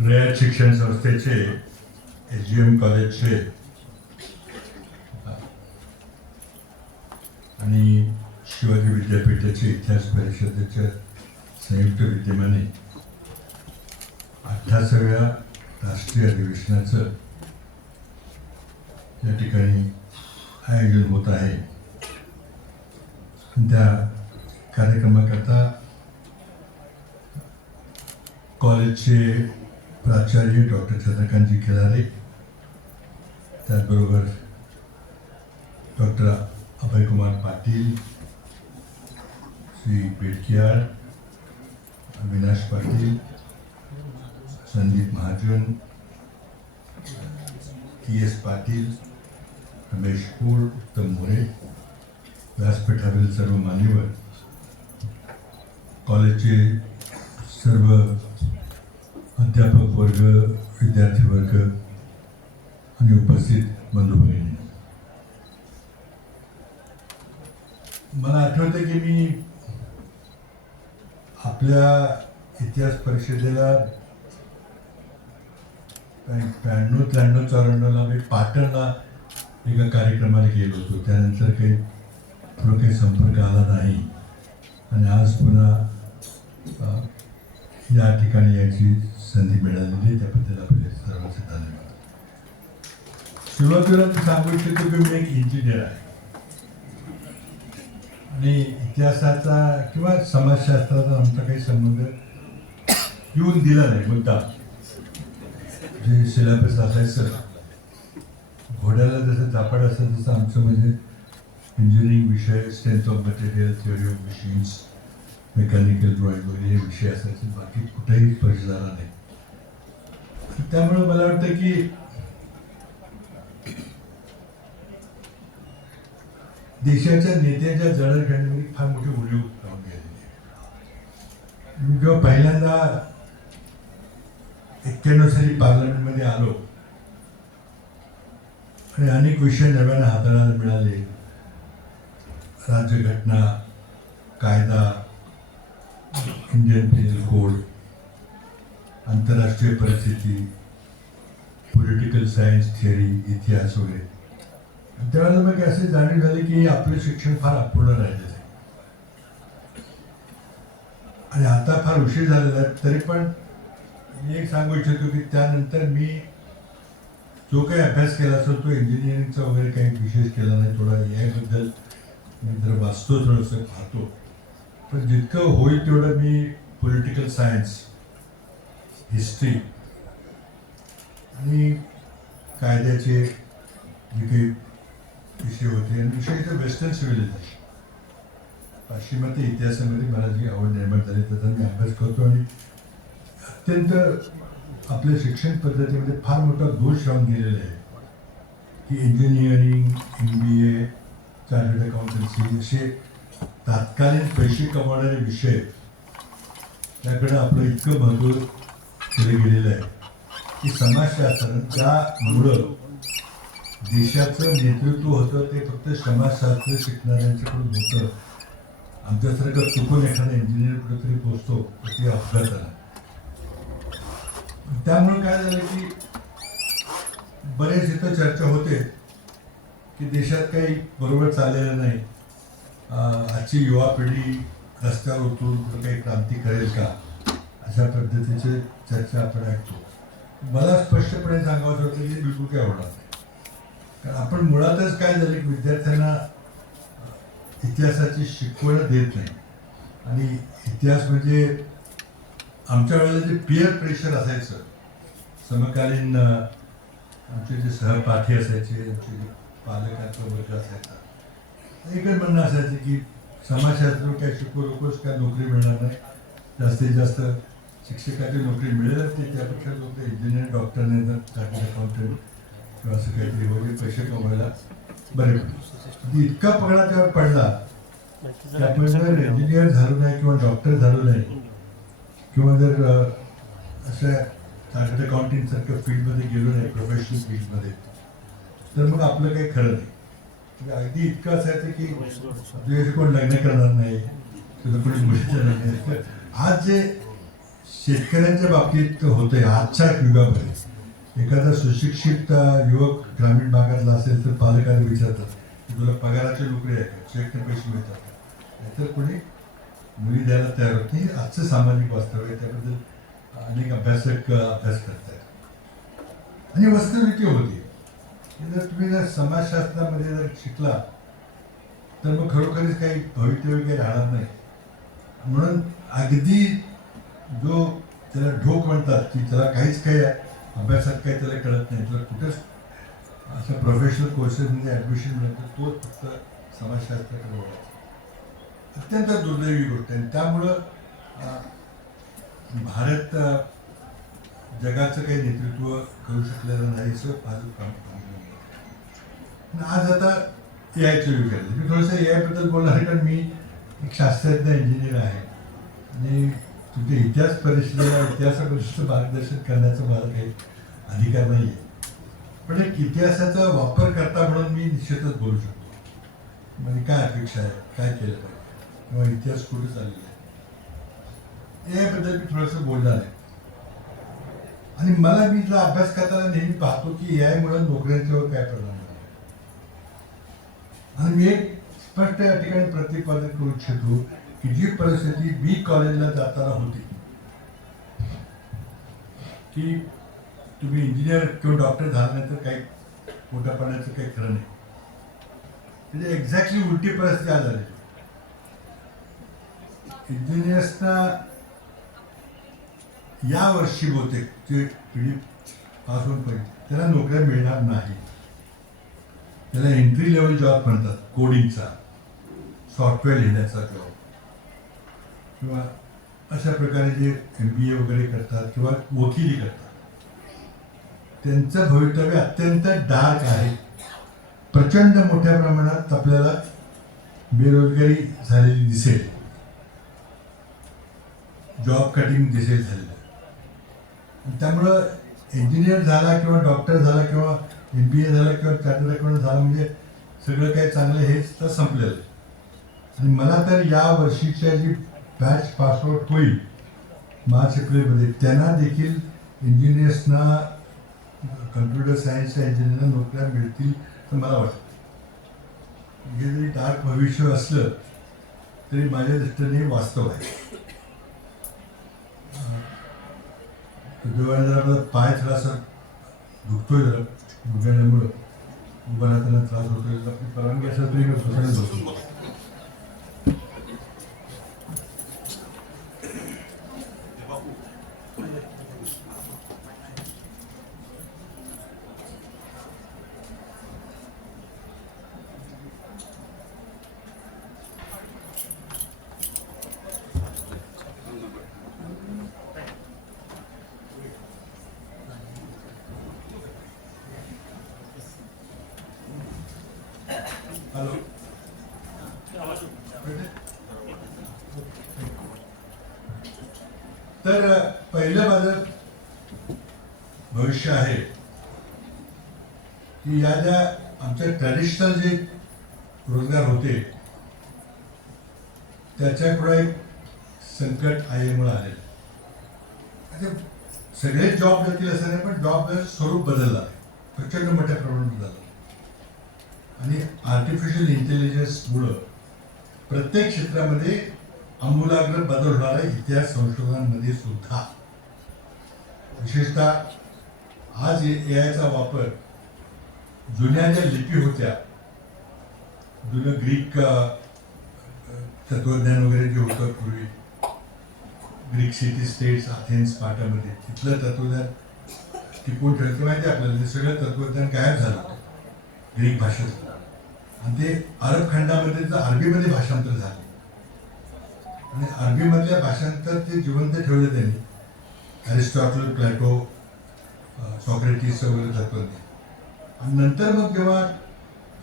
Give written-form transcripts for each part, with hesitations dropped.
रयत शिक्षण संस्थेचे SGM कॉलेजचे आणि शिवाजी विद्यापीठाचे इतिहास परिषदेच्या संयुक्त विद्यमाने 28व्या राष्ट्रीय अधिवेशनाचं या ठिकाणी आयोजन होत आहे. त्या कार्यक्रमाकरता कॉलेजचे प्राचार्य डॉक्टर चंद्रकांतजी खिलारे, त्याचबरोबर डॉक्टर अभयकुमार पाटील, श्री बेडकियाळ, अविनाश पाटील, संदीप महाजन, TS पाटील, रमेश कोळ, उत्तम मोरे, व्यासपीठावरील सर्व मान्यवर, कॉलेजचे सर्व अध्यापक वर्ग, विद्यार्थी वर्ग आणि उपस्थित बंधू भगिनी, मला आठवतं की मी आपल्या इतिहास परिषदेला 93-94 मी पाटणला एका कार्यक्रमाला गेलो होतो. त्यानंतर काही पुढं काही संपर्क आला नाही आणि आज पुन्हा या ठिकाणी याची संधी मिळालेली, त्याबद्दल आपले सर्वांचे धन्यवाद. सुरुवातीला मी सांगू इच्छितो की मी एक इंजिनियर आहे आणि इतिहासाचा किंवा समाजशास्त्राचा आमचा काही संबंध येऊन दिला नाही. मुद्दा जे सिलेबस असायचं, घोड्याला जसं झापड असं तसं आमचं म्हणजे इंजिनिअरिंग विषय, strength of material, theory of machines, mechanical drawing वगैरे हे विषय असायचे. बाकी कुठेही स्पर्श झाला नाही. त्यामुळे मला वाटतं की देशाच्या नेत्यांच्या जडणघडणीमध्ये फार मोठी उणीव राहून गेलेली आहे. मी जेव्हा पहिल्यांदा 91 साली पार्लमेंटमध्ये आलो आणि अनेक विषय नव्याने हाताळायला मिळाले. राज्यघटना, कायदा, इंडियन पिनल कोड, आंतरराष्ट्रीय परिस्थिती, पॉलिटिकल सायन्स, थिअरी, इतिहास वगैरे. त्यावेळेला मग असे जाणीव झाली की आपलं शिक्षण फार अपूर्ण राहिलेलं आहे आणि आता फार उशीर झालेला आहे. तरी पण मी एक सांगू इच्छितो की त्यानंतर मी जो काही अभ्यास केला असेल तो इंजिनिअरिंगचा वगैरे काही विशेष केला नाही. थोडा याबद्दल मी जर वाचतो, थोडंसं पाहतो, पण जितकं होईल तेवढं मी पॉलिटिकल सायन्स, हिस्ट्री आणि कायद्याचे जे काही विषय होते आणि विशेषतः वेस्टर्न सिव्हिलायझेशन, पाश्चिमात्य इतिहासामध्ये मला जी आवड निर्माण झाली त्याचा मी अभ्यास करतो. आणि अत्यंत आपल्या शिक्षण पद्धतीमध्ये फार मोठा दोष राहून गेलेला आहे की इंजिनिअरिंग, MBA, चार्टर्ड अकाउंटन्सी असे तात्कालीन पैसे कमावणारे विषय त्याकडे आपलं इतकं महत्त्व केलं गेलेलं आहे की समाजशास्त्र त्यामुळं देशाचं नेतृत्व होतं ते फक्त समाजशास्त्र शिकणाऱ्यांच्याकडून होतं. आमच्यासारखं चुकून एखादा इंजिनियर कुठेतरी पोचतो ते अपघात आला. त्यामुळे काय झालं की बरेच इथं चर्चा होते की देशात काही बरोबर चाललेलं नाही, आजची युवा पिढी रस्त्यावर उतरून कुठं काही क्रांती करेल का, अशा पद्धतीचे चर्चा आपण ऐकतो. मला स्पष्टपणे सांगायचं होतं की बिलकुल काय होणार नाही. कारण आपण मुळातच काय झालं की विद्यार्थ्यांना इतिहासाची शिकवण देत नाही. आणि इतिहास म्हणजे आमच्या वेळेला जे पिअर प्रेशर असायचं, समकालीन आमचे जे सहपाठी असायचे, आमचे जे पालकांचा वर्ग असायचा, एकच म्हणणं असायचं की समाजशास्त्र काय शिकवू नकोस, काय नोकरी मिळणार नाही, जास्तीत जास्त शिक्षकाची नोकरी मिळेल ते, त्यापेक्षा लोक इंजिनियर, डॉक्टर नाही तर चार्टर्ड अकाउंटंट किंवा असं काहीतरी वगैरे पैसे कमवायला बरे पडले. इतका पगडा त्यावर पडला की आपण जर इंजिनियर झालो नाही किंवा डॉक्टर झालो नाही किंवा जर अशा चार्टर्ड अकाउंटिंग सारख्या फील्डमध्ये गेलो नाही, प्रोफेशनल फील्डमध्ये, तर मग आपलं काही खरं नाही. म्हणजे अगदी इतकं असायचं की तुझ्याशी कोण लग्न करणार नाही, तुझं कोणी मुलीचं नाही. आज जे शेतकऱ्यांच्या बाबतीत होतंय आजच्या युगामध्ये. एखादा सुशिक्षित युवक ग्रामीण भागातला असेल तर पालकाला विचारतात की तुला पगाराची नोकरी आहे का, चेकने पैसे मिळतात का, नाहीतर कोणी मुली द्यायला तयार होत नाही. आजचं सामाजिक वास्तव आहे, त्याबद्दल अनेक अभ्यासक अभ्यास करतात. आणि वस्तुस्थिती होती जर तुम्ही जर समाजशास्त्रामध्ये जर शिकला तर मग खरोखरच काही भवितव्य काही राहणार नाही. म्हणून अगदी जो त्याला ढोक म्हणतात की त्याला काहीच काही अभ्यासात काही त्याला कळत नाही, तर कुठेच अशा प्रोफेशनल कोर्सेसमध्ये ॲडमिशन मिळतं, तो फक्त समाजशास्त्राकडे वळायचा. अत्यंत दुर्दैवी गोष्ट आहे. त्यामुळं भारत जगाचं काही नेतृत्व करू शकलेलं नाही असं माझं काम. आज आता ए आयचं युग आहे. मी थोडंसं ए आयबद्दल बोलणार आहे, कारण मी एक शास्त्रज्ञ इंजिनियर आहे आणि तुमच्या इतिहास परिषदेचं मार्गदर्शन करण्याचा मला काही अधिकार नाही आहे. पण एक इतिहासाचा वापर करता म्हणून मी निश्चितच बोलू शकतो. म्हणजे काय अपेक्षा आहे, काय केलं पाहिजे, किंवा इतिहास कुठे चाललेला आहे, ए आयबद्दल मी थोडंसं बोलणार आहे. आणि मला मी जो अभ्यास करताना नेहमी पाहतो की ए आयमुळे नोकऱ्यांच्यावर काय परिणाम होतो. आणि मी एक स्पष्ट या ठिकाणी प्रतिपादन करू इच्छितो की जी परिस्थिती मी कॉलेजला जाताना होती की तुम्ही इंजिनियर किंवा डॉक्टर झाल्यानंतर काही मोठ्या पाण्याचं काही खरं नाही, म्हणजे एक्झॅक्टली उलटी परिस्थिती आज झाली. इंजिनियर्सना या वर्षी बहुतेक जे पिढी पास होऊन पाहिजे त्याला नोकऱ्या मिळणार नाही. त्याला एंट्री लेवल जॉब म्हणतात, कोडिंगचा, सॉफ्टवेअर लिहिण्याचा जॉब, किंवा अशा प्रकारे जे MBA वगैरे करतात किंवा वकिली करतात, त्यांचं भवितव्य अत्यंत डार्क आहे. प्रचंड मोठ्या प्रमाणात आपल्याला बेरोजगारी झालेली दिसेल, जॉब कटिंग दिसेल झालेलं. त्यामुळं इंजिनियर झाला किंवा डॉक्टर झाला किंवा MBA झाला किंवा चार्टर्ड अकाउंटंट झाला म्हणजे सगळं काही चांगलं हेच तर संपलेलं आहे. आणि मला तर या वर्षीच्या जी बॅच पासआउट होईल मार्च एप्रिलमध्ये, त्यांना देखील इंजिनियर्सना, कम्प्युटर सायन्सच्या इंजिनियरना नोकऱ्या मिळतील तर मला वाटतं. हे जरी डार्क भविष्य असलं तरी माझ्या दृष्टीने वास्तव आहे. जरा पाय थोडासा दुखतोय, जरा दुखण्यामुळं उभं राहताना त्रास होतोय. आपली परवानगी असेल तरी मी स्वतःच बसतो. हॅलो, तर पहिलं माझं भविष्य आहे की या ज्या आमच्या ट्रॅडिशनल जे रोजगार होते त्याच्याकडे एक संकट IIMमुळे आलेलं. सगळे जॉब जातील असं नाही, पण जॉबचं स्वरूप बदललं आहे, प्रचंड मोठ्या प्रमाणात बदललं. आणि आर्टिफिशियल इंटेलिजन्समुळं प्रत्येक क्षेत्रामध्ये आमूलाग्र बदल होणार आहे. इतिहास संशोधनामध्ये सुद्धा विशेषतः आज AIचा वापर जुन्या ज्या लिपी होत्या, जुनं ग्रीक तत्वज्ञान वगैरे जे होतं पूर्वी, ग्रीक सिटी स्टेट्स, अथेन्स, स्पार्टामध्ये, तिथलं तत्वज्ञान टिकून ठेवायचं माहिती आहे आपल्याला. ते सगळं तत्वज्ञान गायब झालं होतं ग्रीक भाषेत, आणि ते अरब खंडामध्ये अरबीमध्ये भाषांतर झाले. आणि अरबीमधल्या भाषांतर ते जिवंत ठेवले त्यांनी, अरिस्टॉटल, प्लॅटो, सॉक्रेटिस वगैरे तत्वज्ञ. आणि नंतर मग जेव्हा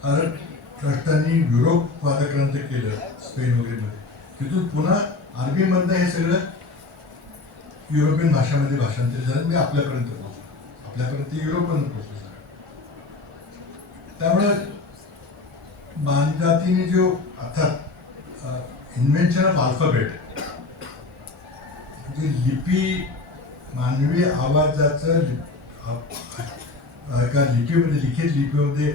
अरब राष्ट्रांनी युरोप वादक्रांत केलं, स्पेन वगैरेमध्ये, तिथून पुन्हा अरबीमधनं हे सगळं युरोपियन भाषामध्ये भाषांतर झालं, म्हणजे आपल्यापर्यंत पोहोचलं, आपल्यापर्यंत युरोपपर्यंत पोहोचलं. त्यामुळे मानजातीने जो अर्थात इन्व्हेन्शन ऑफ अल्फाबेट, जे लिपी मानवी आवाजाचं एका लिपीमध्ये लिखित लिपीमध्ये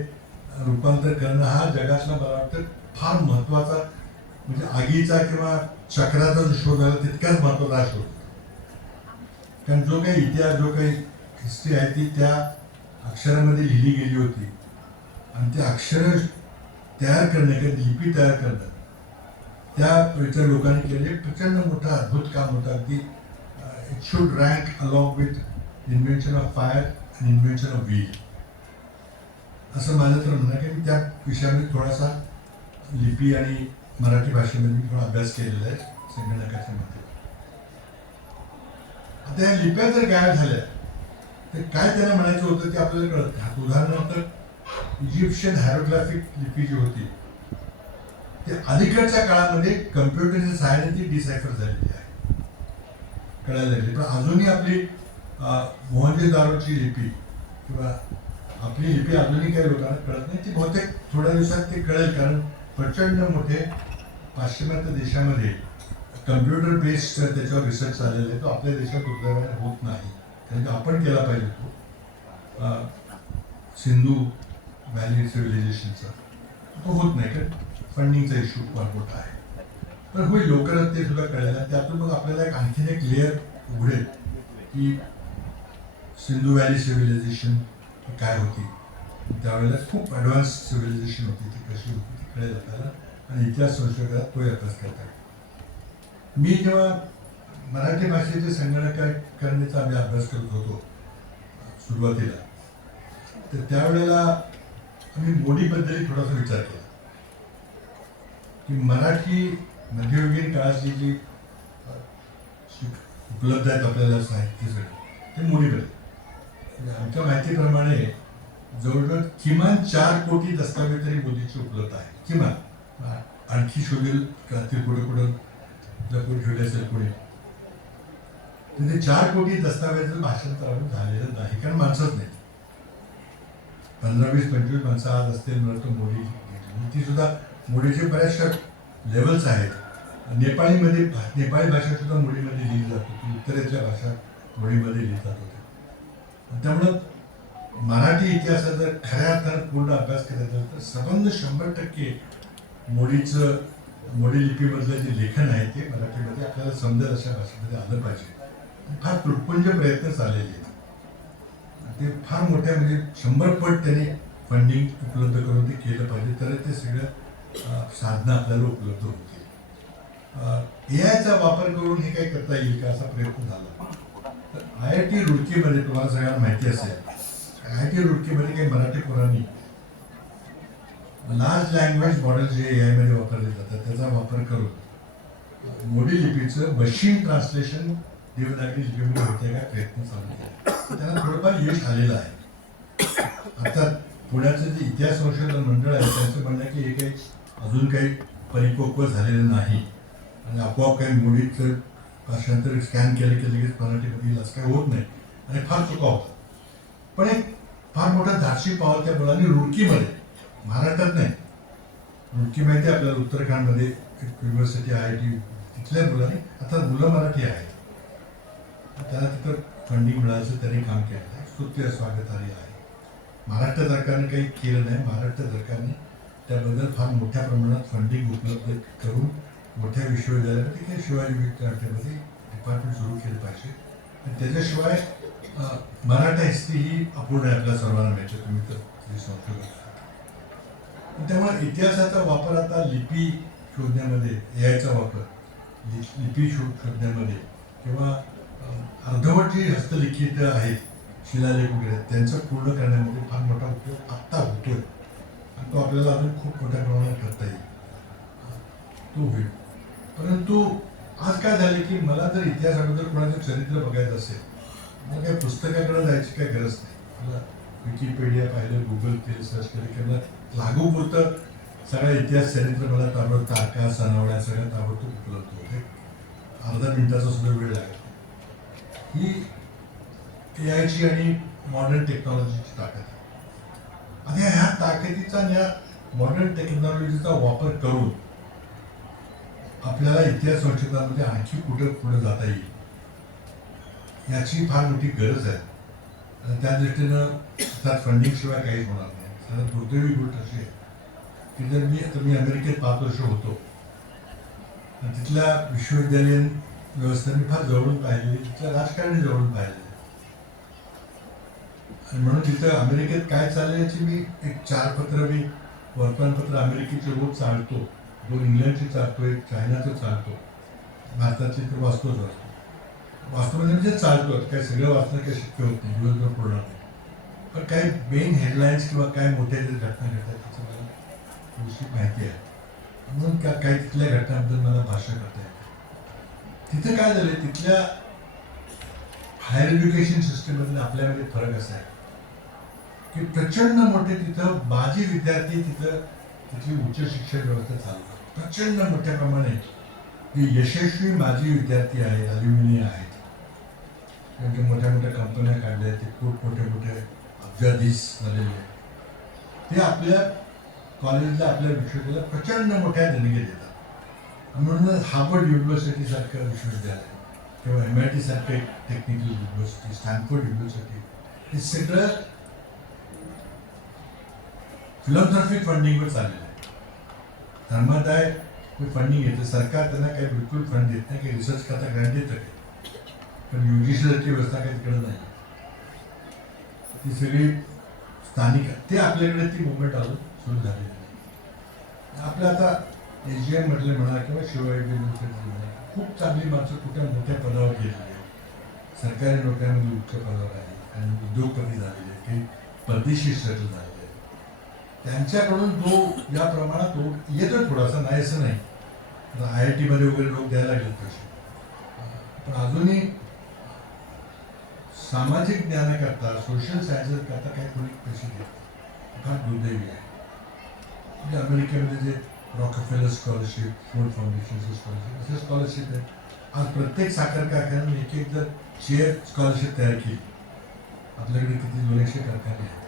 रूपांतर करणं हा जगातला मला वाटतं फार महत्त्वाचा, म्हणजे आगीचा किंवा चक्राचा जो शोध आला तितकाच महत्त्वाचा शोध. कारण जो काही इतिहास, जो काही हिस्ट्री आहे ती त्या अक्षरामध्ये लिहिली गेली होती आणि ते अक्षर तयार करणं किंवा लिपी तयार करणं त्या इतर लोकांनी केले प्रचंड मोठा अद्भुत काम होतं. अगदी it should rank along with invention of fire and invention of wheel, असं माझं तर म्हणणं आहे की मी त्या विषयामध्ये थोडासा लिपी आणि मराठी भाषेमध्ये मी थोडा अभ्यास केलेला आहे संगणकाच्या मध्ये. आता या लिप्या जर गायब झाल्या तर काय त्यांना म्हणायचं होतं ते आपल्याला कळत नाही. उदाहरणार्थ इजिप्शियन हायरोग्राफिक लिपी जी होती ते अलीकडच्या काळामध्ये कम्प्युटरच्या सहाय्याने ती डिसायफर झालेली आहे, कळायला लागली. पण अजूनही आपली मोहनजोदारोची लिपी किंवा आपली लिपी अजूनही काही लोकांना कळत नाही. ती बहुतेक थोड्या दिवसात ते कळेल, कारण प्रचंड मोठे पाश्चिमात्य देशामध्ये कम्प्युटर बेस्ड त्याच्यावर रिसर्च चाललेला आहे. तो आपल्या देशात दुर्दैवाने होत नाही, कारण की आपण केला पाहिजे तो. सिंधू व्हॅली सिव्हिलायझेशनचा तो होत नाही, कारण फंडिंगचा इश्यू फार मोठा आहे. पण होईल लवकरच ते सुद्धा कळेल. आणि त्यातून मग आपल्याला आणखीन एक लेअर उघडेल की सिंधू व्हॅली सिव्हिलायझेशन काय होती, त्यावेळेला खूप ॲडव्हान्स सिव्हिलायझेशन होती, ती कशी होती ती कळेल आपल्याला. आणि इतिहास संशोधकात तो अभ्यास करता. मी जेव्हा मराठी भाषेचे संगणकीकरणाचा आम्ही अभ्यास करत होतो सुरुवातीला, तर त्यावेळेला आम्ही मोडीबद्दल थोडासा विचार केला की मराठी मध्ययुगीन काळातली जी उपलब्ध आहेत आपल्याला साहित्य सगळं ते मोडीबद्दल. आमच्या माहितीप्रमाणे जवळजवळ किमान 4 कोटी दस्तावेज तरी मोदीचे उपलब्ध आहे, किमान. आणखी शोधेल ते कुठं कुठं जपून ठेवले असेल पुढे. तर ते 4 कोटी दस्तावेज भाषांतर झालेलं नाही, कारण माणसंच नाही. 15, 20, 25 माणसं आज असतील म्हणून तो मोडी. ती सुद्धा मोडीचे बऱ्याचशा लेवल्स आहेत. नेपाळी भाषा सुद्धा मोडीमध्ये लिहिली जात होती, उत्तरेतल्या भाषा मोडीमध्ये लिहिली जात होत्या. त्यामुळं मराठी इतिहासाचा जर खऱ्या अर्थानं पूर्ण अभ्यास करायचा तर संबंध 100% मोडी लिपीमधलं जे लेखन आहे ते मराठीमध्ये आपल्याला समजेल अशा भाषेमध्ये आलं पाहिजे. फार तुटपुंज प्रयत्न चाललेले आहेत. ते फार मोठ्या, म्हणजे 100 पट त्यांनी फंडिंग उपलब्ध करून ते केलं पाहिजे, तर ते सगळं साधनं आपल्याला उपलब्ध होतील. AIचा वापर करून हे काही करता येईल का असा प्रयत्न झाला. तर IIT रुडकीमध्ये तुम्हाला सगळ्यांना माहिती असेल, IIT रुडकीमध्ये काही मराठी पोरांनी लार्ज लँग्वेज मॉडेल जे AI मध्ये वापरले जातात त्याचा वापर करून मोडी लिपीचं मशीन ट्रान्सलेशन देवनागरी लिपीमध्ये होते का प्रयत्न चालू केला. त्यांना थोडंफार यश आलेलं आहे. आता पुण्याचं जे इतिहास संशोधन मंडळ आहे त्यांचं म्हणणं की हे काही अजून काही परिपक्व झालेलं नाही आणि आपोआप काही मोडीचं भाषांतर स्कॅन केलं की लगेच मराठीमध्ये येईल असं काही होत नाही आणि फार चुका होतात. पण एक फार मोठा धाडसी पावल त्या मुलांनी रुडकीमध्ये, महाराष्ट्रात नाही, रुडकी माहिती आहे आपल्याला, उत्तराखंडमध्ये एक युनिव्हर्सिटी IIT, तिथल्या मुलांनी, आता मुलं मराठी आहेत, त्याला तिथं फंडिंग मिळायचं त्यांनी काम केलं आहे. स्तुत्य स्वागतार्ह आहे. महाराष्ट्र सरकारने काही केलं नाही. महाराष्ट्र सरकारने त्याबद्दल फार मोठ्या प्रमाणात फंडिंग उपलब्ध करून मोठ्या विश्वविद्यालयामध्ये किंवा शिवाजी विद्यापीठामध्ये डिपार्टमेंट सुरू केलं पाहिजे. आणि त्याच्याशिवाय मराठा हिस्ट्री ही अपूर्ण आहे, आपल्या सर्वांना माहिती, तुम्ही तर संशोधक. त्यामुळे इतिहासाचा वापर आता लिपी शोधण्यामध्ये, AIचा वापर लिपी शोधण्यामध्ये किंवा अर्धवट जी हस्तलिखित आहेत, शिलालेख वगैरे त्यांचं पूर्ण करण्यामध्ये फार मोठा उपयोग आत्ता होतोय आणि तो आपल्याला अजून खूप मोठ्या प्रमाणात करता येईल, तो होईल. परंतु आज काय झाले की मला जर इतिहासाबद्दल कोणाचं चरित्र बघायचं असेल, मला काही पुस्तकाकडे जायची काही गरज नाही. मला विकिपीडिया पाहिलं, गुगल केलं, सर्च केलं किंवा लागू पुरतं सगळा इतिहास चरित्र मला ताबडतोब, तारखा सनावड्या सगळ्या ताबडतोब उपलब्ध होते. अर्धा मिनिटाचा सुद्धा वेळ लागेल. ही AIची आणि मॉडर्न टेक्नॉलॉजीची ताकद आहे. आता ह्या ताकदीचा आणि या मॉडर्न टेक्नॉलॉजीचा वापर करून आपल्याला इतिहास संशोधनामध्ये आणखी कुठे पुढे जाता येईल याची फार मोठी गरज आहे आणि त्या दृष्टीनं अर्थात फंडिंगशिवाय काहीच होणार नाही. कारण दुर्दैवी गोष्ट अशी आहे की जर मी अमेरिकेत 5 वर्ष होतो आणि तिथल्या विश्वविद्यालयीन व्यवस्था मी फार जवळून पाहिलेली, तिथल्या राजकारणी जवळून पाहिलेली आणि म्हणून तिथं अमेरिकेत काय चाललं याची मी एक 4 पत्र मी वर्तमानपत्र अमेरिकेचे रोज चालतो, 2 इंग्लंडचे चालतो, एक चायनाचं चालतो, भारताचे तर वाचतोच म्हणजे चालतो. काय सगळं वाचणं काही शक्य होत नाही, दिवसभर पूर्ण नाही, पण काही मेन हेडलाईन्स किंवा काय मोठ्या जे घटना घडतात त्याचं मला थोडीशी माहिती आहे. म्हणून काही तिथल्या घटनांबद्दल मला भाष्य करता येतं. तिथे काय झालं, तिथल्या हायर एज्युकेशन सिस्टममधील आपल्यामध्ये फरक असा आहे की प्रचंड मोठे तिथं माजी विद्यार्थी तिथली उच्च शिक्षण व्यवस्था चालतात. प्रचंड मोठ्या प्रमाणे जे यशस्वी माजी विद्यार्थी आहेत, अल्युमिनी आहेत, त्यांच्या मोठ्या मोठ्या कंपन्या काढल्या, ते खूप मोठे मोठे अब्जाधीश झालेले आहेत, ते आपल्या कॉलेजला, आपल्या विश्वविद्यालयाला प्रचंड मोठ्या देणगी देतात. म्हणूनच हार्वर्ड युनिव्हर्सिटी सारखं विश्वविद्यालय किंवा MIT सारखं टेक्निकल युनिव्हर्सिटी, स्टॅनफोर्ड युनिव्हर्सिटी, हे सगळं फिलॉसॉफिक फंडिंगवर चाललेलं आहे. धर्मादाय फंडिंग येतं, सरकार त्यांना काही बिलकुल फंड देत नाही, काही रिसर्च करता ग्रँट देतं काही, पण UGC सारखी व्यवस्था काही तिकडे नाही. ती सगळी स्थानिक, ते आपल्याकडे ती मुवमेंट अजून सुरू झालेली नाही. आपलं आता SGM म्हटलं म्हणा किंवा शिवाजी युनिव्हर्सिटी म्हणा, खूप चांगली माणसं कुठल्या मोठ्या पदावर गेलेली आहेत, सरकारी नोकऱ्यामध्ये उच्च पदावर आहे आणि उद्योगपती झालेले आहेत, काही परदेशी सेटल झालेले आहेत. त्यांच्याकडून जो या प्रमाणात येतो थोडासा, नाही असं नाही, IIT मध्ये वगैरे लोक द्यायला लागले पैसे, पण अजूनही सामाजिक ज्ञानाकरता, सोशल सायन्सेस करता काही कोणी पैसे देत, फार दुर्दैवी आहे. म्हणजे अमेरिकेमध्ये जे रॉकफेलर स्कॉलरशिप, फोर्ड फाउंडेशनचे स्कॉलरशिप, असे स्कॉलरशिप आहे. आज प्रत्येक साखर कारखान्याने एक जर चेअर स्कॉलरशिप तयार केली, आपल्याकडे किती 200 कारखाने आहेत,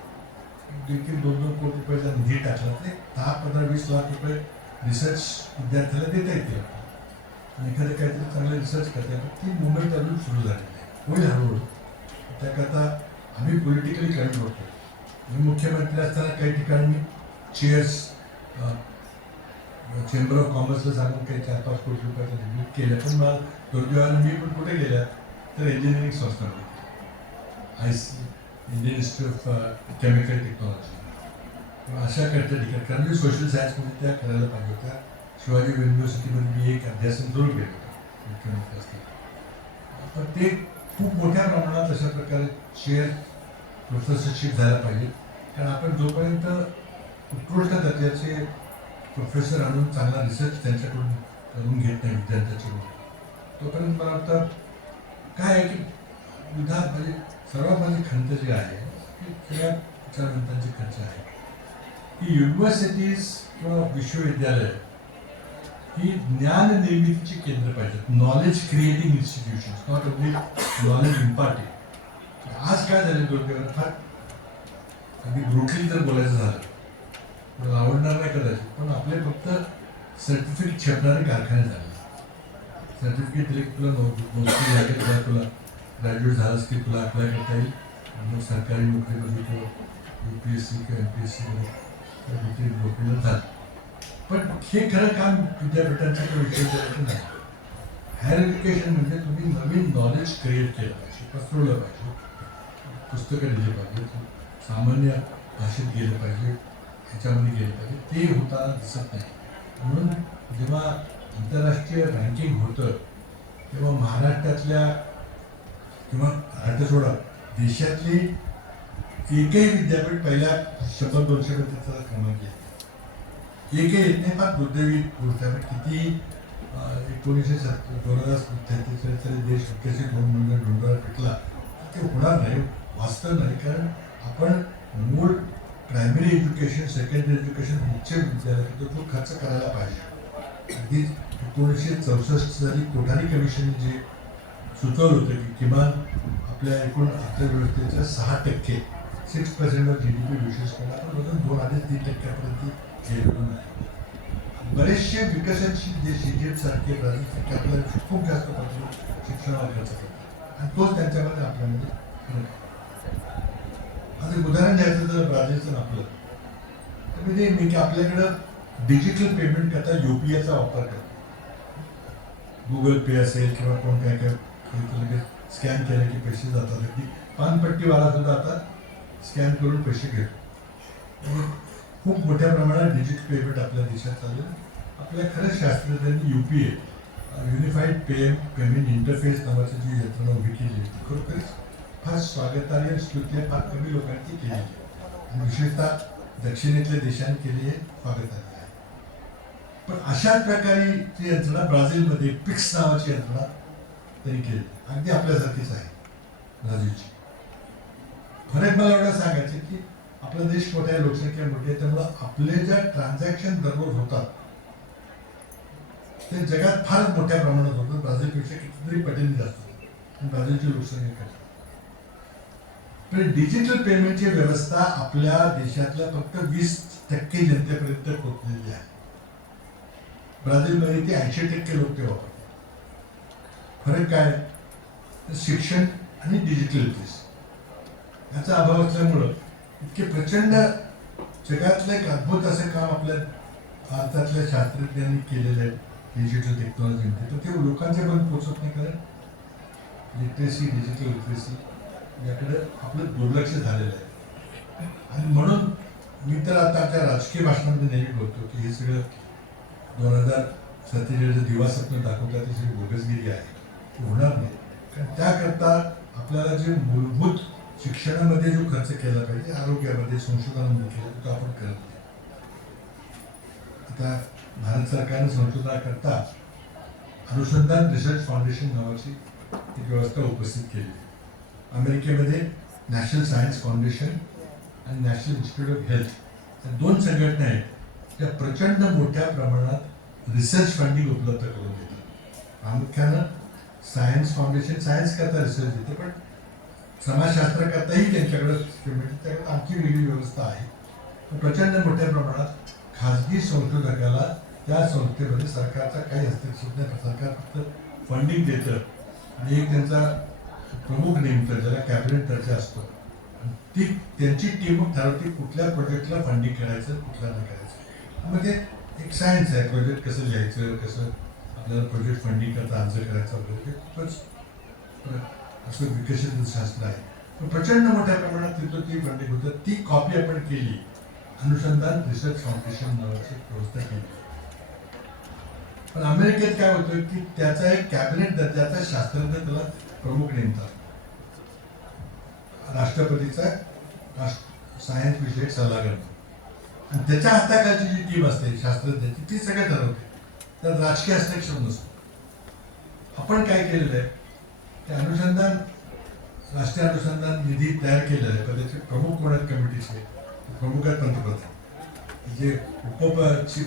देखील 2-2 कोटी रुपयाचा निधी टाकला, ते 10, 15, 20 लाख रुपये रिसर्च विद्यार्थ्याला देता येतील. आणि एखादं काहीतरी चांगलं रिसर्च करता येतं, ती मुवमेंट अजून सुरू झालेली आहे, होईल हळूहळू. त्याकरता आम्ही पॉलिटिकली कमी करतो. मी मुख्यमंत्री असताना काही ठिकाणी मी चेअर्स, चेंबर ऑफ कॉमर्सला सांगून काही 4-5 कोटी रुपयाचं निधी केलं, पण मला दुर्दैवाने मी पण कुठे गेल्या तर इंजिनिअरिंग संस्थांमध्ये, Indian institute of chemical technology किंवा अशा करता ठिकाणी, कारण मी सोशल सायन्समध्ये त्या करायला पाहिजे होत्या. शिवाजी युनिव्हर्सिटीमध्ये मी एक अध्यासन सुरू केलं होतं मुख्यमंत्री असताना, पण ते खूप मोठ्या प्रमाणात अशा प्रकारे चेअर प्रोफेसरशिप झाला पाहिजे. कारण आपण जोपर्यंत उत्कृष्ट दर्जाचे प्रोफेसर आणून चांगला रिसर्च त्यांच्याकडून करून घेत नाही विद्यार्थ्याच्याकडून, तोपर्यंत मला वाटतं काय आहे की म्हणजे सर्वात माझी खंत जी आहे की सगळ्या विचारवंतांची खंत आहे की युनिव्हर्सिटीज किंवा विश्वविद्यालय ही ज्ञान निर्मितीची केंद्र पाहिजेत, knowledge creating institutions, not only knowledge imparting. आज काय झालं दुर्दैवाने, फार अगदी ब्रुटली जर बोलायचं झालं, मला आवडणार नाही कदाचित, पण आपले फक्त सर्टिफिकेट छापणारे कारखाने झाले. सर्टिफिकेट दिले की तुला नोकरी लागेल, किंवा तुला ग्रॅज्युएट झालंस की तुला अप्लाय करता येईल, मग सरकारी नोकरीमध्ये किंवा UPSC किंवा MPSC मध्ये नोकरीला झालं. पण हे खरं काम विद्यापीठांचं किंवा विश्वविद्यालयाचं नाही. हायर एज्युकेशन म्हणजे तुम्ही नवीन नॉलेज क्रिएट केलं पाहिजे, पसरवलं पाहिजे, पुस्तकं दिली पाहिजे, सामान्य भाषेत गेलं पाहिजे, ह्याच्यामध्ये गेलं पाहिजे. ते होताना दिसत नाही. म्हणून जेव्हा आंतरराष्ट्रीय रँकिंग होतं तेव्हा महाराष्ट्रातल्या किंवा राज्य सोडा देशातली एकही विद्यापीठ पहिल्या 100-200 मध्ये त्याचा क्रमांक येतो, एकही येत नाही. फार दुर्दैवी गोष्ट आहे. किती 1933 देश विकसित होऊन म्हणजे डोंगरावर पिकला, ते होणार नाही, वास्तव नाही. कारण आपण मूळ प्रायमरी एज्युकेशन, सेकंडरी एज्युकेशन, उच्च विद्यालयात तो खर्च करायला पाहिजे. अगदी 1964 साली कोठारी कमिशनने जे सुचवलं होतं की किमान आपल्या एकूण अर्थव्यवस्थेच्या 6%, 6% ऑफ GDP विशेष करून आपण वजन 2-3% गेलेलो नाही. बरेचसे विकसनशील देश इजिप्त सारखे, ब्राझील सारखे आपल्याला खूप जास्त शिक्षणाला खर्च करतात. आणि तोच त्यांच्यामध्ये आपल्यामध्ये फरक आहे. आता एक उदाहरण द्यायचं तर ब्राझीलचं आपलं तर म्हणजे मी की आपल्याकडं डिजिटल पेमेंट करता UPIचा वापर करतो. गुगल पे असेल किंवा कोण काय काय लगेच स्कॅन केलं की पैसे जातात. अगदी पानपट्टीवाला सुद्धा आता स्कॅन करून पैसे घेतो. म्हणजे खूप मोठ्या प्रमाणात डिजिटल पेमेंट आपल्या देशात चालू आहे. आपल्या खरंच शास्त्रज्ञांनी UPI युनिफाईड पेमेंट इंटरफेस नावाची जी यंत्रणा उभी केली होती खरोखरच फार स्वागतार्ह स्तुत्य फार कमी लोकांची केली आहे आणि विशेषतः दक्षिणेतल्या देशांनी केली आहे स्वागतार्ह आहे. पण अशाच प्रकारे जी यंत्रणा ब्राझीलमध्ये पिक्स नावाची यंत्रणा त्यांनी केली अगदी आपल्यासारखीच आहे ब्राझीलची. फरक मला एवढं सांगायचं की आपला देश मोठ्या लोकसंख्या मोठी आहे त्यामुळं आपले ज्या ट्रान्झॅक्शन दररोज होतात ते जगात फारच मोठ्या प्रमाणात होतं. ब्राझीलपेक्षा कितीतरी पटीने जास्त होतं. ब्राझीलची लोकसंख्या कमी. पण डिजिटल पेमेंटची व्यवस्था आपल्या देशातल्या फक्त 20% जनतेपर्यंत पोहोचलेली आहे. ब्राझीलमध्ये ते 80% लोक ते वापरतात. फरक काय तर शिक्षण आणि डिजिटल लिटरसी याचा अभाव असल्यामुळं इतके प्रचंड जगातलं एक अद्भुत असं काम आपल्या भारतातल्या शास्त्रज्ञांनी केलेलं आहे डिजिटल टेक्नॉलॉजीमध्ये. तर ते लोकांच्या पण पोचत नाही कारण लिटरसी डिजिटल लिटरसी याकडे आपलं दुर्लक्ष झालेलं आहे. आणि म्हणून मी तर आता आमच्या राजकीय भाषणामध्ये नेहमी बोलतो की हे सगळं 2047 दिवास्वप्न दाखवतात ती सगळी बोगसगिरी आहे. ते होणार नाही कारण त्याकरता आपल्याला जे मूलभूत शिक्षणामध्ये जो खर्च केला पाहिजे आरोग्यामध्ये संशोधनामध्ये केला तो आपण करत नाही. आता भारत सरकारने संशोधनाकरता अनुसंधान रिसर्च फाउंडेशन नावाची एक व्यवस्था उपस्थित केली. अमेरिकेमध्ये नॅशनल सायन्स फाउंडेशन आणि नॅशनल इन्स्टिट्यूट ऑफ हेल्थ या 2 संघटना आहेत त्या प्रचंड मोठ्या प्रमाणात रिसर्च फंडिंग उपलब्ध करून देतात. प्रामुख्यानं सायन्स फाउंडेशन सायन्स करता रिसर्च देते पण समाजशास्त्र करताही त्यांच्याकडे त्याकडे आणखी वेगळी व्यवस्था आहे. प्रचंड मोठ्या प्रमाणात खाजगी संशोधकाला त्या संस्थेमध्ये सरकारचा काही हस्तक्षेप नाही. सरकार फक्त फंडिंग देतं आणि एक त्यांचा प्रमुख नेमतं ज्याला कॅबिनेट दर्जा असतो. ती त्यांची टीम ठरवते कुठल्या प्रोजेक्टला फंडिंग करायचं कुठल्या नाही करायचं. मग ते एक सायन्स आहे प्रोजेक्ट कसं लिहायचं कसं आपल्याला प्रोजेक्ट फंडिंग करता अर्ज करायचा वगैरे ते खूपच असं विकसित शास्त्र आहे. पण प्रचंड मोठ्या प्रमाणात तिथं ती फंडिंग होतं. ती कॉपी आपण केली अनुसंधान रिसर्च फाउंडेशन नावाची व्यवस्था केली. पण अमेरिकेत काय होतं की त्याचा एक कॅबिनेट दर्जाचा शास्त्रज्ञ त्याला प्रमुख नेमतात. राष्ट्रपतीचा सायन्स विषयक सल्लागार आणि त्याच्या हाताखालची जी टीम असते शास्त्रज्ञाची ती सगळं ठरवते. त्यात राजकीय हस्तक्षेप नसतो. आपण काय केलेलं आहे ते अनुसंधान राष्ट्रीय अनुसंधान निधी तयार केलेला आहे पण त्याचे प्रमुख कोण आहेत कमिटीचे प्रमुख आहेत पंतप्रधान. जे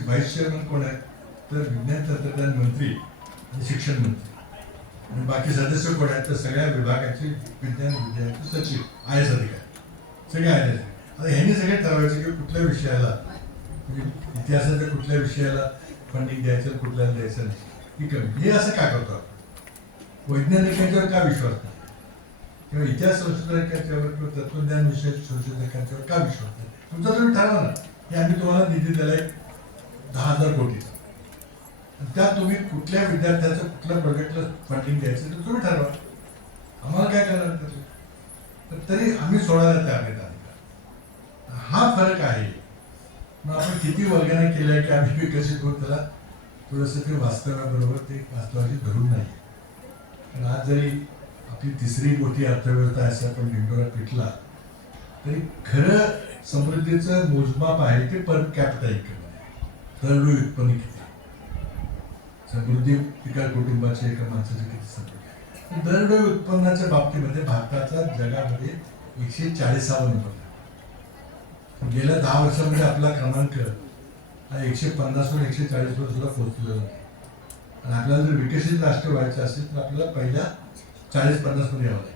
व्हाईस चेअरमन कोण आहेत तर विज्ञान तंत्रज्ञान मंत्री आणि शिक्षण मंत्री आणि बाकी सदस्य कोण आहेत तर सगळ्या विभागाचे विज्ञान विद्यार्थी सचिव IAS अधिकारी सगळे IAS. आता ह्यांनी सगळे ठरवायचे की कुठल्या विषयाला म्हणजे इतिहासाच्या कुठल्या विषयाला फंडिंग द्यायचं कुठल्याला द्यायचं नाही ही कमी. हे असं का करतो आपण वैज्ञानिकांच्यावर का विश्वास नाही किंवा इतिहास संशोधकांच्यावर किंवा तत्वज्ञान विषयक संशोधकांच्यावर का विश्वास नाही. तुमचा तुम्ही ठरवा ना की आम्ही तुम्हाला निधी दिलाय 10,000 कोटीचा आणि त्यात तुम्ही कुठल्या विद्यार्थ्याचं कुठल्या प्रोजेक्टला फंडिंग द्यायचं तर तुम्ही ठरवा. आम्हाला काय करणार त्याचं तर तरी आम्ही सोडायला तयार नाही. हा फरक आहे. मग आपण किती वर्गाने केलंय की आम्ही विकसित होत त्याला थोडंसं ते वास्तवाबरोबर ते वास्तवाची धरून नाही. पण आज जरी आपली तिसरी मोठी अर्थव्यवस्था आहे असं आपण डिंडोरा पिटला तरी खरं समृद्धीचं मोजमाप आहे ते पर कॅपिटल इन्कम आहे. दरडोई उत्पन्न किती समृद्धी एका कुटुंबाची एका माणसाची किती समृद्धी आहे. दरडोई उत्पन्नाच्या बाबतीमध्ये भारताचा जगामध्ये 140वा नंबर. गेल्या 10 वर्षामध्ये आपला क्रमांक हा 150 वर 140 वर सुद्धा पोहोचलेला नाही. आणि आपल्याला जर विकसित राष्ट्र व्हायचं असेल तर आपल्याला पहिल्या 40-50 मध्ये यावं लागेल.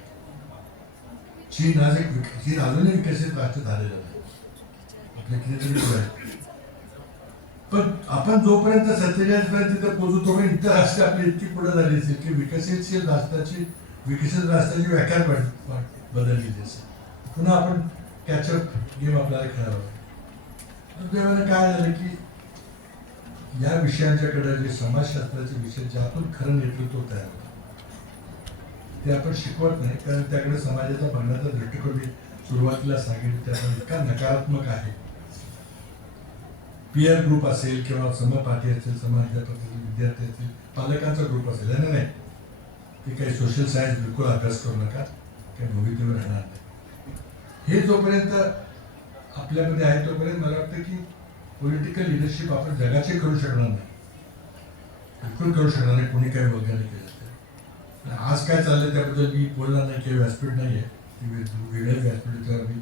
चीन अजूनही विकसित राष्ट्र झालेलं नाही. आपल्या कितीतरी पण आपण जोपर्यंत 47 पर्यंत तिथे पोहोचू तोपर्यंत इतर राष्ट्र आपली इतकी पुढे झाली असेल की विकसितशील राष्ट्राची विकसित राष्ट्राची व्याख्या बदललेली असेल. पुन्हा आपण कॅचअप गेम आपल्याला खेळावा लागेल. दुर्दैवाने काय झालं की या विषयांच्याकडे जे समाजशास्त्राचे विषय ज्यातून खरं नेतृत्व तयार होतं ते आपण शिकवत नाही, कारण त्याकडे समाजाचा बघण्याचा दृष्टिकोन मी सुरुवातीला सांगितलं त्याचा इतका नकारात्मक आहे. पीअर ग्रुप असेल किंवा समपाठी असेल, समाजातील विद्यार्थी असतील, पालकांचा ग्रुप असेल, यांना नाही की काही सोशल सायन्स बिलकुल अभ्यास करू नका, काही भवितव्य राहणार नाही. हे जोपर्यंत आपल्यामध्ये आहे तोपर्यंत मला वाटतं की पॉलिटिकल लिडरशिप आपण जगाचे करू शकणार नाही, बिलकुल करू शकणार नाही, कोणी काही वगैरे केलं तर. आज काय चाललंय त्याबद्दल मी बोलणार नाही, काही व्यासपीठ नाही आहे, वेगळ्या व्यासपीठावर मी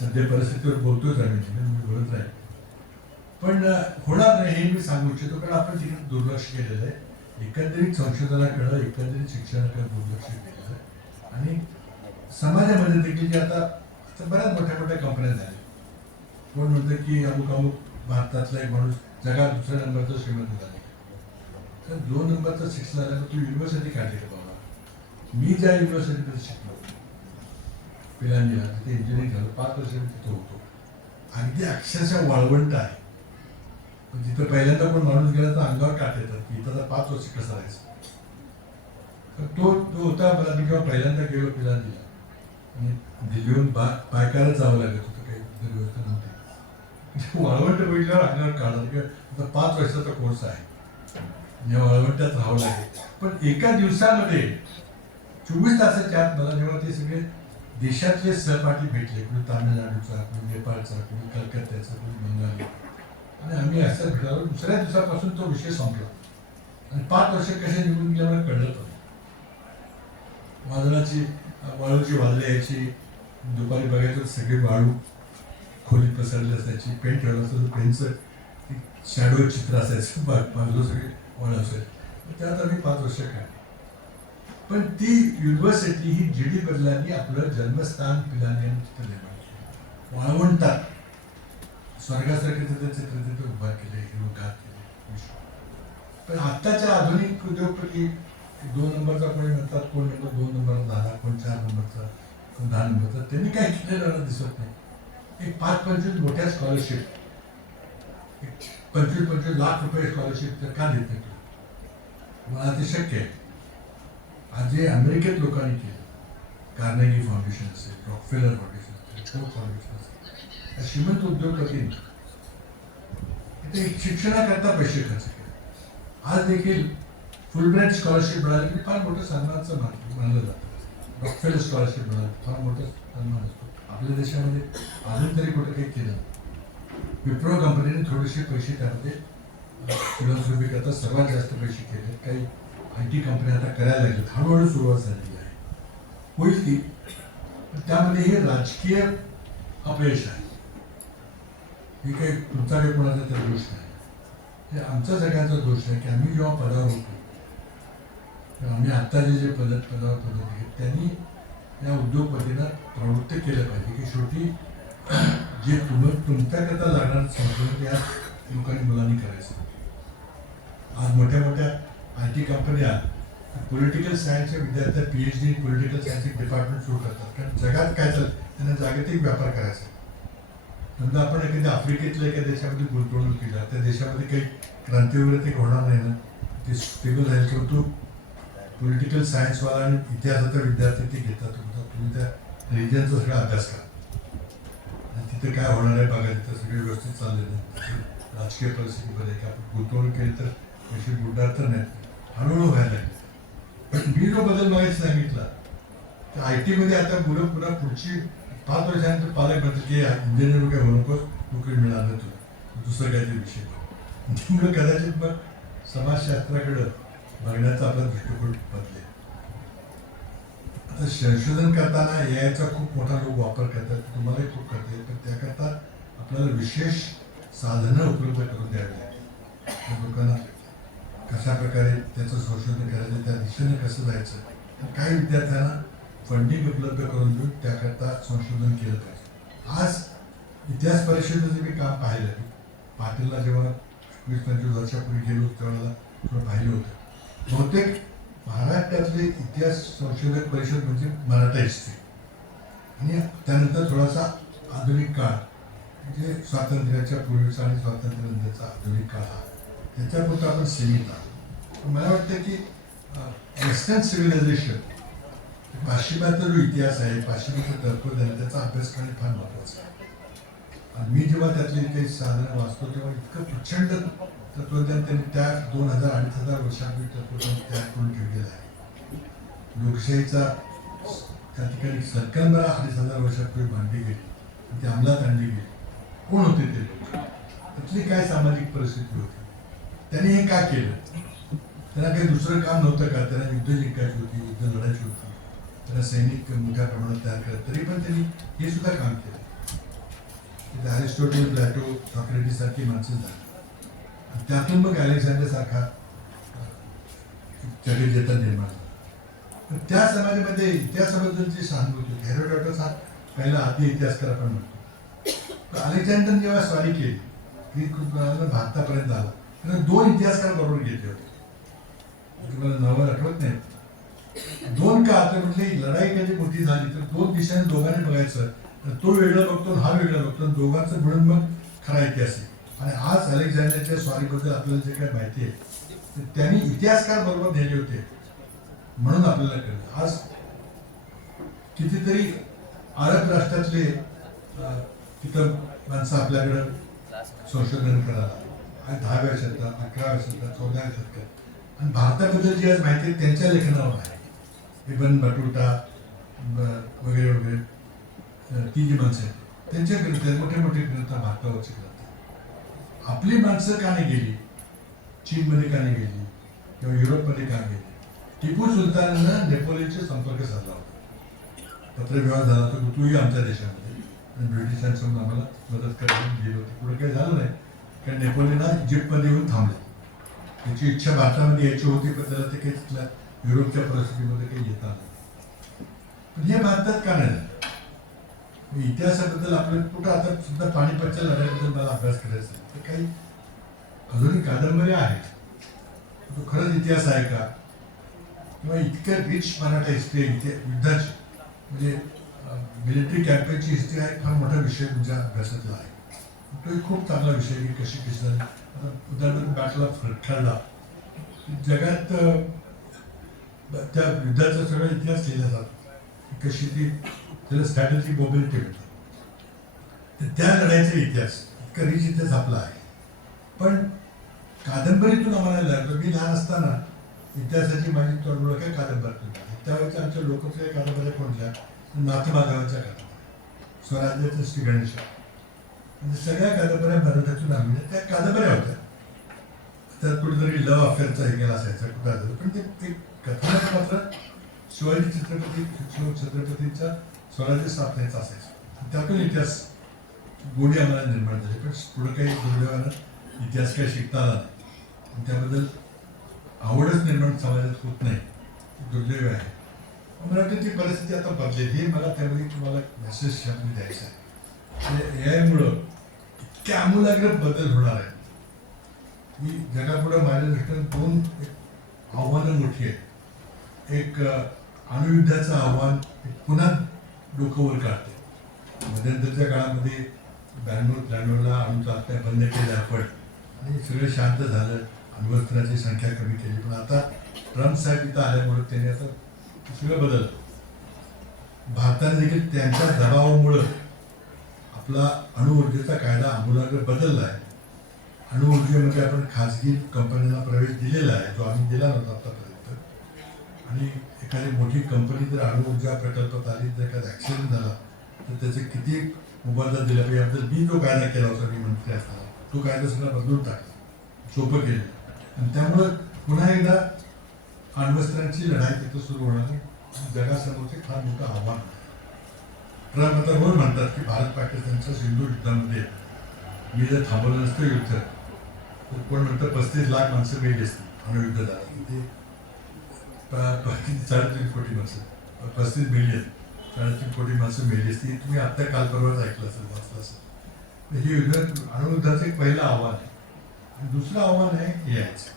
सध्या परिस्थितीवर बोलतोच आहे, मी बोलत राहील. पण होणार नाही हे मी सांगू इच्छितो, कारण आपण तिकडे दुर्लक्ष केलेलं आहे. एकंदरीत संशोधनाकडं, एकंदरीत शिक्षणाकडे दुर्लक्ष केलेलं आहे. आणि समाजामध्ये देखील की आता बऱ्याच मोठ्या मोठ्या कंपन्या झाल्या. कोण म्हणतं की अमुक अमुक भारतातला एक माणूस जगात दुसऱ्या नंबरचा श्रीमंत झाला, तर 2 नंबरचा शिक्षण झाल्यानं तू युनिव्हर्सिटी काढली का बाबा? मी ज्या युनिव्हर्सिटीमध्ये शिकलो पिलांनीला, तिथे इंजिनिअरिंग झालं, 5 वर्ष मी तिथे होतो. अगदी अक्षरशः वाळवंट आहे. तिथं पहिल्यांदा कोण माणूस गेला तर अंगावर काट येतात की इथं 5 वर्ष कसं राहायचं. तर तो होता मला, मी जेव्हा पहिल्यांदा गेलो पिलांनीला आणि दिल्लीहून पायकालाच जावं लागत होतं, काही व्यवस्था नव्हती. वाळवंट बघितल्यावर अंगावर काढलं की आता 5 वर्षाचा कोर्स आहे, या वाळवंटात राहावं लागेल. पण एका दिवसामध्ये 24 तासाच्या आत मला जेव्हा ते सगळे देशातले सहपाठी भेटले, कोणी तामिळनाडूचा, कोणी नेपाळचा, कोणी कलकत्त्याचा, कोणी बंगाली, आणि आम्ही असं भेटलो. दुसऱ्या दिवसापासून तो विषय संपला आणि 5 वर्ष कसे निघून गेल्यामुळे कळलं पण. वाळूची वाजले यायची, दुपारी बघायचं सगळे वाळू खोलीत पसरली असायची, पेन ठेवलं असतं, पेनचं शॅडो चित्र असायचं, बाजूला सगळे वाळ असायचं. त्यात आम्ही 5 वर्ष काढली. पण ती युनिव्हर्सिटी ही जीडी बदलांनी आपलं जन्मस्थान पिलानी तिथं निर्माण केलं. वाळवंटात स्वर्गासारखे तिथे चित्र तिथे उभा केले, हिरवगार केले. पण आत्ताच्या आधुनिक उद्योगपती 2 नंबरचा कोणी म्हणतात, कोण म्हणतो 2 नंबर झाला, कोण 4 नंबरचा, कोण 10 नंबरचा, त्यांनी काय केलेलं दिसत नाही. एक 5-25 मोठ्या स्कॉलरशिप, 25-25 लाख रुपये स्कॉलरशिप का देत नाही? मला ते शक्य आहे. आज जे अमेरिकेत लोकांनी केलं, कार्नेगी फाउंडेशन असेल, रॉकफेलर फाउंडेशन असेल, फोर्ड फाउंडेशन असेल, श्रीमंत उद्योगपतींनी इथे शिक्षणाकरता पैसे खर्च केले. आज देखील फुलब्राईट स्कॉलरशिप मिळाली की फार मोठं सन्मानाचं मानलं जातं. रॉकफेलर स्कॉलरशिप मिळाली फार मोठं सन्मान असतो. आपल्या देशामध्ये अजून तरी कुठं काही केलं. विप्रो कंपनीने थोडेसे पैसे त्यामध्ये फिलॉसॉफी करता सर्वात जास्त पैसे केले. काही IT कंपन्या आता करायला लागल्या, हळूहळू सुरुवात झालेली आहे, होईल ती. त्यामध्ये हे राजकीय अपयश आहे. हे काही तुमचा काही कोणाचा तर दोष नाही, हे आमचा सगळ्यांचा दोष आहे की आम्ही जेव्हा पदावर होतो तेव्हा आम्ही आत्ता जे पदावर पद होते त्यांनी या उद्योगपतींना प्रवृत्त केलं पाहिजे की शेवटी जे तुमच्याकरता लागणारं संशोधन त्या लोकांनी मुलांनी करायचं. आज मोठ्या मोठ्या IT कंपन्या पॉलिटिकल सायन्सच्या विद्यार्थ्या PhD पॉलिटिकल सायन्स डिपार्टमेंट सुरू करतात, कारण जगात काय चालतं त्यांना जागतिक व्यापार करायचा. समजा आपण एखाद्या आफ्रिकेतल्या एका देशामध्ये गुंतवणूक केला, त्या देशामध्ये काही क्रांती वगैरे ते होणार नाही ना, ते स्टेबल राहील. किंवा तो पॉलिटिकल सायन्सवाला आणि इतिहासाचा विद्यार्थी ते घेतात, तुम्ही त्या रिजनचा सगळा अभ्यास करा आणि तिथे काय होणार आहे बघा, तिथं सगळे व्यवस्थित चाललेलं आहे. राजकीय परिस्थितीमध्ये की आपण गुंतवणूक केली तर पैसे बुडणार तर नाही, हळूहळू व्हायला लागले. पण मी जो बदल बघायचा सांगितला तर IT मध्ये आता मुलं पुन्हा पुढची 5 वर्षानंतर पालक म्हणतात की इंजिनियर काय होऊ नकोस, नोकरी मिळणार नाही तुला, दुसरं काहीतरी विषय. त्यामुळे कदाचित मग समाजशास्त्राकडं बघण्याचा आपला दृष्टिकोन बदलेल. आता संशोधन करताना AI खूप मोठा लोक वापर करतात, तुम्हालाही खूप करता येईल, पण त्याकरता आपल्याला विशेष साधनं उपलब्ध करून द्यावी लागेल. लोकांना कशा प्रकारे त्याचं संशोधन करायचं, त्या दिशेने कसं जायचं, काही विद्यार्थ्यांना फंडिंग उपलब्ध करून देऊन त्याकरता संशोधन केलं पाहिजे. आज इतिहास परिषदेचं मी काम पाहिलं, पाटीलला जेव्हा 20-25 वर्षापूर्वी गेलो तेव्हा थोडं पाहिलं होतं. बहुतेक महाराष्ट्रातले इतिहास संशोधक परिषद म्हणजे मराठा हिस्ट्री आणि त्यानंतर थोडासा आधुनिक काळ म्हणजे स्वातंत्र्याच्या पूर्वीचा आणि स्वातंत्र्यानंतरचा आधुनिक काळ हा त्याच्यापुरता आपण सीमित आहोत. मला वाटतं की वेस्टर्न सिव्हिलायझेशन पाश्चिमात्य जो इतिहास आहे पाश्चिमात्य तत्वज्ञान त्याचा अभ्यास करणे फार महत्त्वाचं आहे. आणि मी जेव्हा त्यातली काही साधनं वाचतो तेव्हा इतकं प्रचंड तत्वज्ञान त्यांनी त्या 2000-2500 वर्षांपूर्वी तत्वज्ञान तयार करून ठेवलेलं आहे. लोकशाहीचा त्या ठिकाणी संकल्पना 2500 वर्षापूर्वी मांडली गेली आणि ती अंमलात आणली गेली. कोण होते ते लोक, त्यातली काय सामाजिक परिस्थिती होती, त्यांनी हे का केलं, त्यांना काही दुसरं काम नव्हतं का, त्यांना युद्ध जिंकायची होती, युद्ध लढायची होती, त्यांना सैनिक मोठ्या प्रमाणात तयार करत तरी पण त्यांनी हे सुद्धा काम केलं. अरिस्टोटल, प्लॅटो, सॉक्रेटिस सारखी माणसं झाली आणि त्यातून मग अलेक्झांडर सारखा जगज्जेता निर्माण झाला. त्या समाजामध्ये इतिहासाबद्दलची सहानुभूती होती. हेरोडोटस हा पहिला आधी इतिहासकार आपण म्हणतो. अलेक्झांडर जेव्हा स्वारी केली ग्रीक भारतापर्यंत आला त्यानं 2 इतिहासकार बरोबर घेतले होते. तुम्हाला नावं आठवत नाही. 2 का तर म्हटले लढाई कधी मोठी झाली तर 2 दिशाने दोघांनी बघायचं. तो वेगळा बघतो हा वेगळा बघतो, दोघांचं मिळून मग खरा इतिहास आहे. आणि आज अलेक्झांडरच्या स्वारीबद्दल आपल्याला जे काही माहिती आहे त्यांनी इतिहासकार बरोबर नेले होते म्हणून आपल्याला कळलं. आज कितीतरी अरब राष्ट्रातले तिथं माणसं आपल्याकडं संशोधन करायला आणि 10व्या शतकात, 11व्या शतकात, 14व्या शतकात आणि भारताबद्दल जी आज माहिती आहे त्यांच्या लेखनावर आहे. इबन बटुटा वगैरे वगैरे ती जी माणसं आहेत त्यांच्या ग्रंथ, मोठे मोठे ग्रंथ, भारतावरचे ग्रंथ. आपली माणसं का नाही गेली, चीनमध्ये का नाही गेली किंवा युरोपमध्ये का गेली. टिपू सुलतानानं नेपोलियनचे संपर्क साधला होता, पत्रव्यवहार झाला होता, तूही आमच्या देशामध्ये ब्रिटिशांसमोर आम्हाला मदत करायला गेलो होती. पुढे काही झालं नाही कारण नेपोलियन इजिप्तमध्ये येऊन थांबले. त्याची इच्छा भारतामध्ये यायची होती पण त्याला ते काही तिथल्या युरोपच्या परिस्थितीमध्ये काही येता नाही. पण हे भारतात का नाही झालं. इतिहासाबद्दल आपलं कुठं आता सुद्धा पानिपतच्या लढाईबद्दल मला अभ्यास करायचा आहे तर काही अजूनही कादंबऱ्या आहेत. तो खरंच इतिहास आहे का किंवा इतकं रिच मराठा हिस्ट्री युद्धाची म्हणजे मिलिटरी कॅम्पेनची हिस्ट्री आहे फार मोठा विषय तुमच्या अभ्यासातला आहे. तो एक खूप चांगला विषय की कशी कशी झाली. आता उदाहरणार्थ बॅटल ऑफ ठरला जगात त्या युद्धाचा सगळा इतिहास लिहिला जातो कशी ती त्याला स्ट्रॅटेजिक मोबिलिटी मिळते. तर त्या लढाईचा इतिहास इतका रिच इतिहास आपला आहे. पण कादंबरीतून आम्हाला लागलं. मी लहान असताना इतिहासाची माझी तोंडओळख आहे कादंबरीतून. त्यावेळेच्या आमच्या लोकप्रिय कादंबऱ्या कोणत्या, नाथमाधवांच्या कादंबऱ्या, स्वराज्याचं श्री गणेश, म्हणजे सगळ्या कादंबऱ्या मराठीतून आणल्या. त्या कादंबऱ्या होत्या. त्यात कुठेतरी लव्ह अफेअरचा हे गेला असायचा कुठं, पण ते एक कथानक मात्र शिवाजी छत्रपतींच्या स्वराज्य स्थापनेचा असायचं. त्यातून इतिहास गोडी आम्हाला निर्माण झाली. पण पुढं काही दुर्दैवानं इतिहास काही शिकता आला नाही. त्याबद्दल आवडच निर्माण समाजात होत नाही, दुर्दैव आहे. मला वाटतं ती परिस्थिती आता बदलेल. हे मला त्यामध्ये तुम्हाला मेसेज द्यायचा आहे. AI-मुळं इतके आमूलाग्र बदल होणार आहे की जगापुढं माझ्या दृष्टीने 2 आव्हानं मोठी आहेत. एक अणुयुद्धाचं आव्हान पुन्हा डोकं वर काढते. मध्यंतरच्या काळामध्ये 92-93ला अणुचाचण्या बंद केल्या आपण आणि सगळं शांत झालं, अण्वस्त्राची संख्या कमी केली. पण आता ट्रम्प साहेब इथं आल्यामुळे त्यांनी आता सगळं बदललं. भारताने देखील त्यांच्या दबावामुळं आपला अणुऊर्जेचा कायदा आमूलाग्र बदलला आहे. अणुऊर्जेमध्ये आपण खाजगी कंपन्यांना प्रवेश दिलेला आहे जो आम्ही दिला नव्हता आतापर्यंत. आणि एखादी मोठी कंपनी जर अणुऊर्जा प्रकल्पात आली जर एखादा ॲक्सिडेंट झाला तर त्याचे किती मोबदला दिला पाहिजे याबद्दल मी जो कायदा केला होता मी मंत्री असताना तो कायदा सगळा बदलून टाकला, सोपं केलं. आणि त्यामुळं पुन्हा एकदा अण्वस्त्रांची लढाई तिथं सुरू होणार आहे. जगासमोरचे फार मोठं आव्हान. ट्रम्प आता रोज म्हणतात की भारत पाकिस्तानच्या सिंधू युद्धामध्ये मी जर थांबवलं नसतं युद्ध तर कोण म्हणतं 35 लाख माणसं मेली असती. अणुयुद्ध झालं ते 3.5 कोटी माणसं, 35 मिलियन 3.5 कोटी माणसं मेली असती. तुम्ही आत्ता काल परवाच ऐकलं असेल, वाचलं असेल. हे युद्ध अणुयुद्धाचं एक पहिलं आव्हान आहे. आणि दुसरं आव्हान आहे AIचं.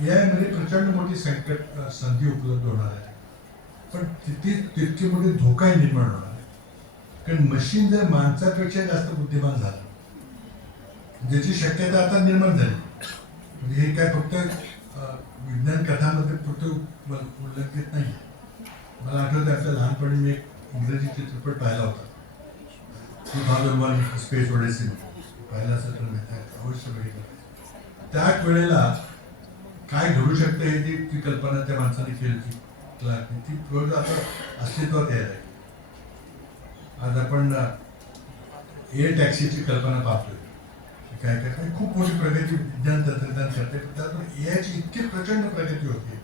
AI मध्ये प्रचंड मोठी संधी उपलब्ध होणार आहे, पण तितकी मोठी धोकाही निर्माण होणार आहे. कारण मशीन जर माणसापेक्षा जास्त बुद्धिमान झालं, ज्याची शक्यता आता निर्माण झाली, म्हणजे हे काय फक्त विज्ञान कथामध्ये पुरतं उल्लेखित नाही. मला आठवतं आपल्या लहानपणी मी एक इंग्रजी चित्रपट पाहिला होता, 2001 स्पेस ओडेसी. पाहिला असेल तर माहिती आहे, अवश्य बघितलं. त्याच वेळेला काय घडू शकतं हे ती कल्पना त्या माणसाने केली होती. ती प्रोज आता अस्तित्वात यायला आहे. आज आपण एअर टॅक्सीची कल्पना पाहतोय. काय काय खूप मोठी प्रगती विज्ञान तंत्रज्ञान करते, पण त्यातून एआयची इतकी प्रचंड प्रगती होते.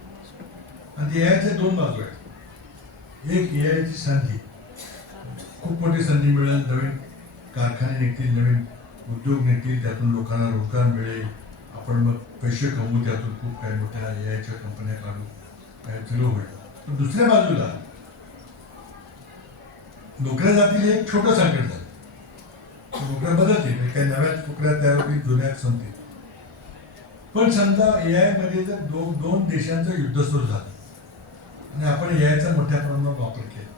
आणि एआयचे दोन बाजू आहेत. एक एआयची संधी, खूप मोठी संधी मिळेल, नवीन कारखाने निघतील, नवीन उद्योग निघतील, त्यातून लोकांना रोजगार मिळेल, आपण मग पैसे कमवू, त्यातून खूप काही मोठ्या एआयच्या कंपन्या काढू, काय चालू होईल. पण दुसऱ्या बाजूला नोकऱ्या जातील, एक छोटं संकट झालं. नोकऱ्या बदलतील, काही नव्या नोकऱ्या तयार होतील, जुन्या संपतील. पण समजा एआय मध्ये जर दोन देशांचं युद्ध सुरू झालं आणि आपण एआयचा मोठ्या प्रमाणावर वापर केला,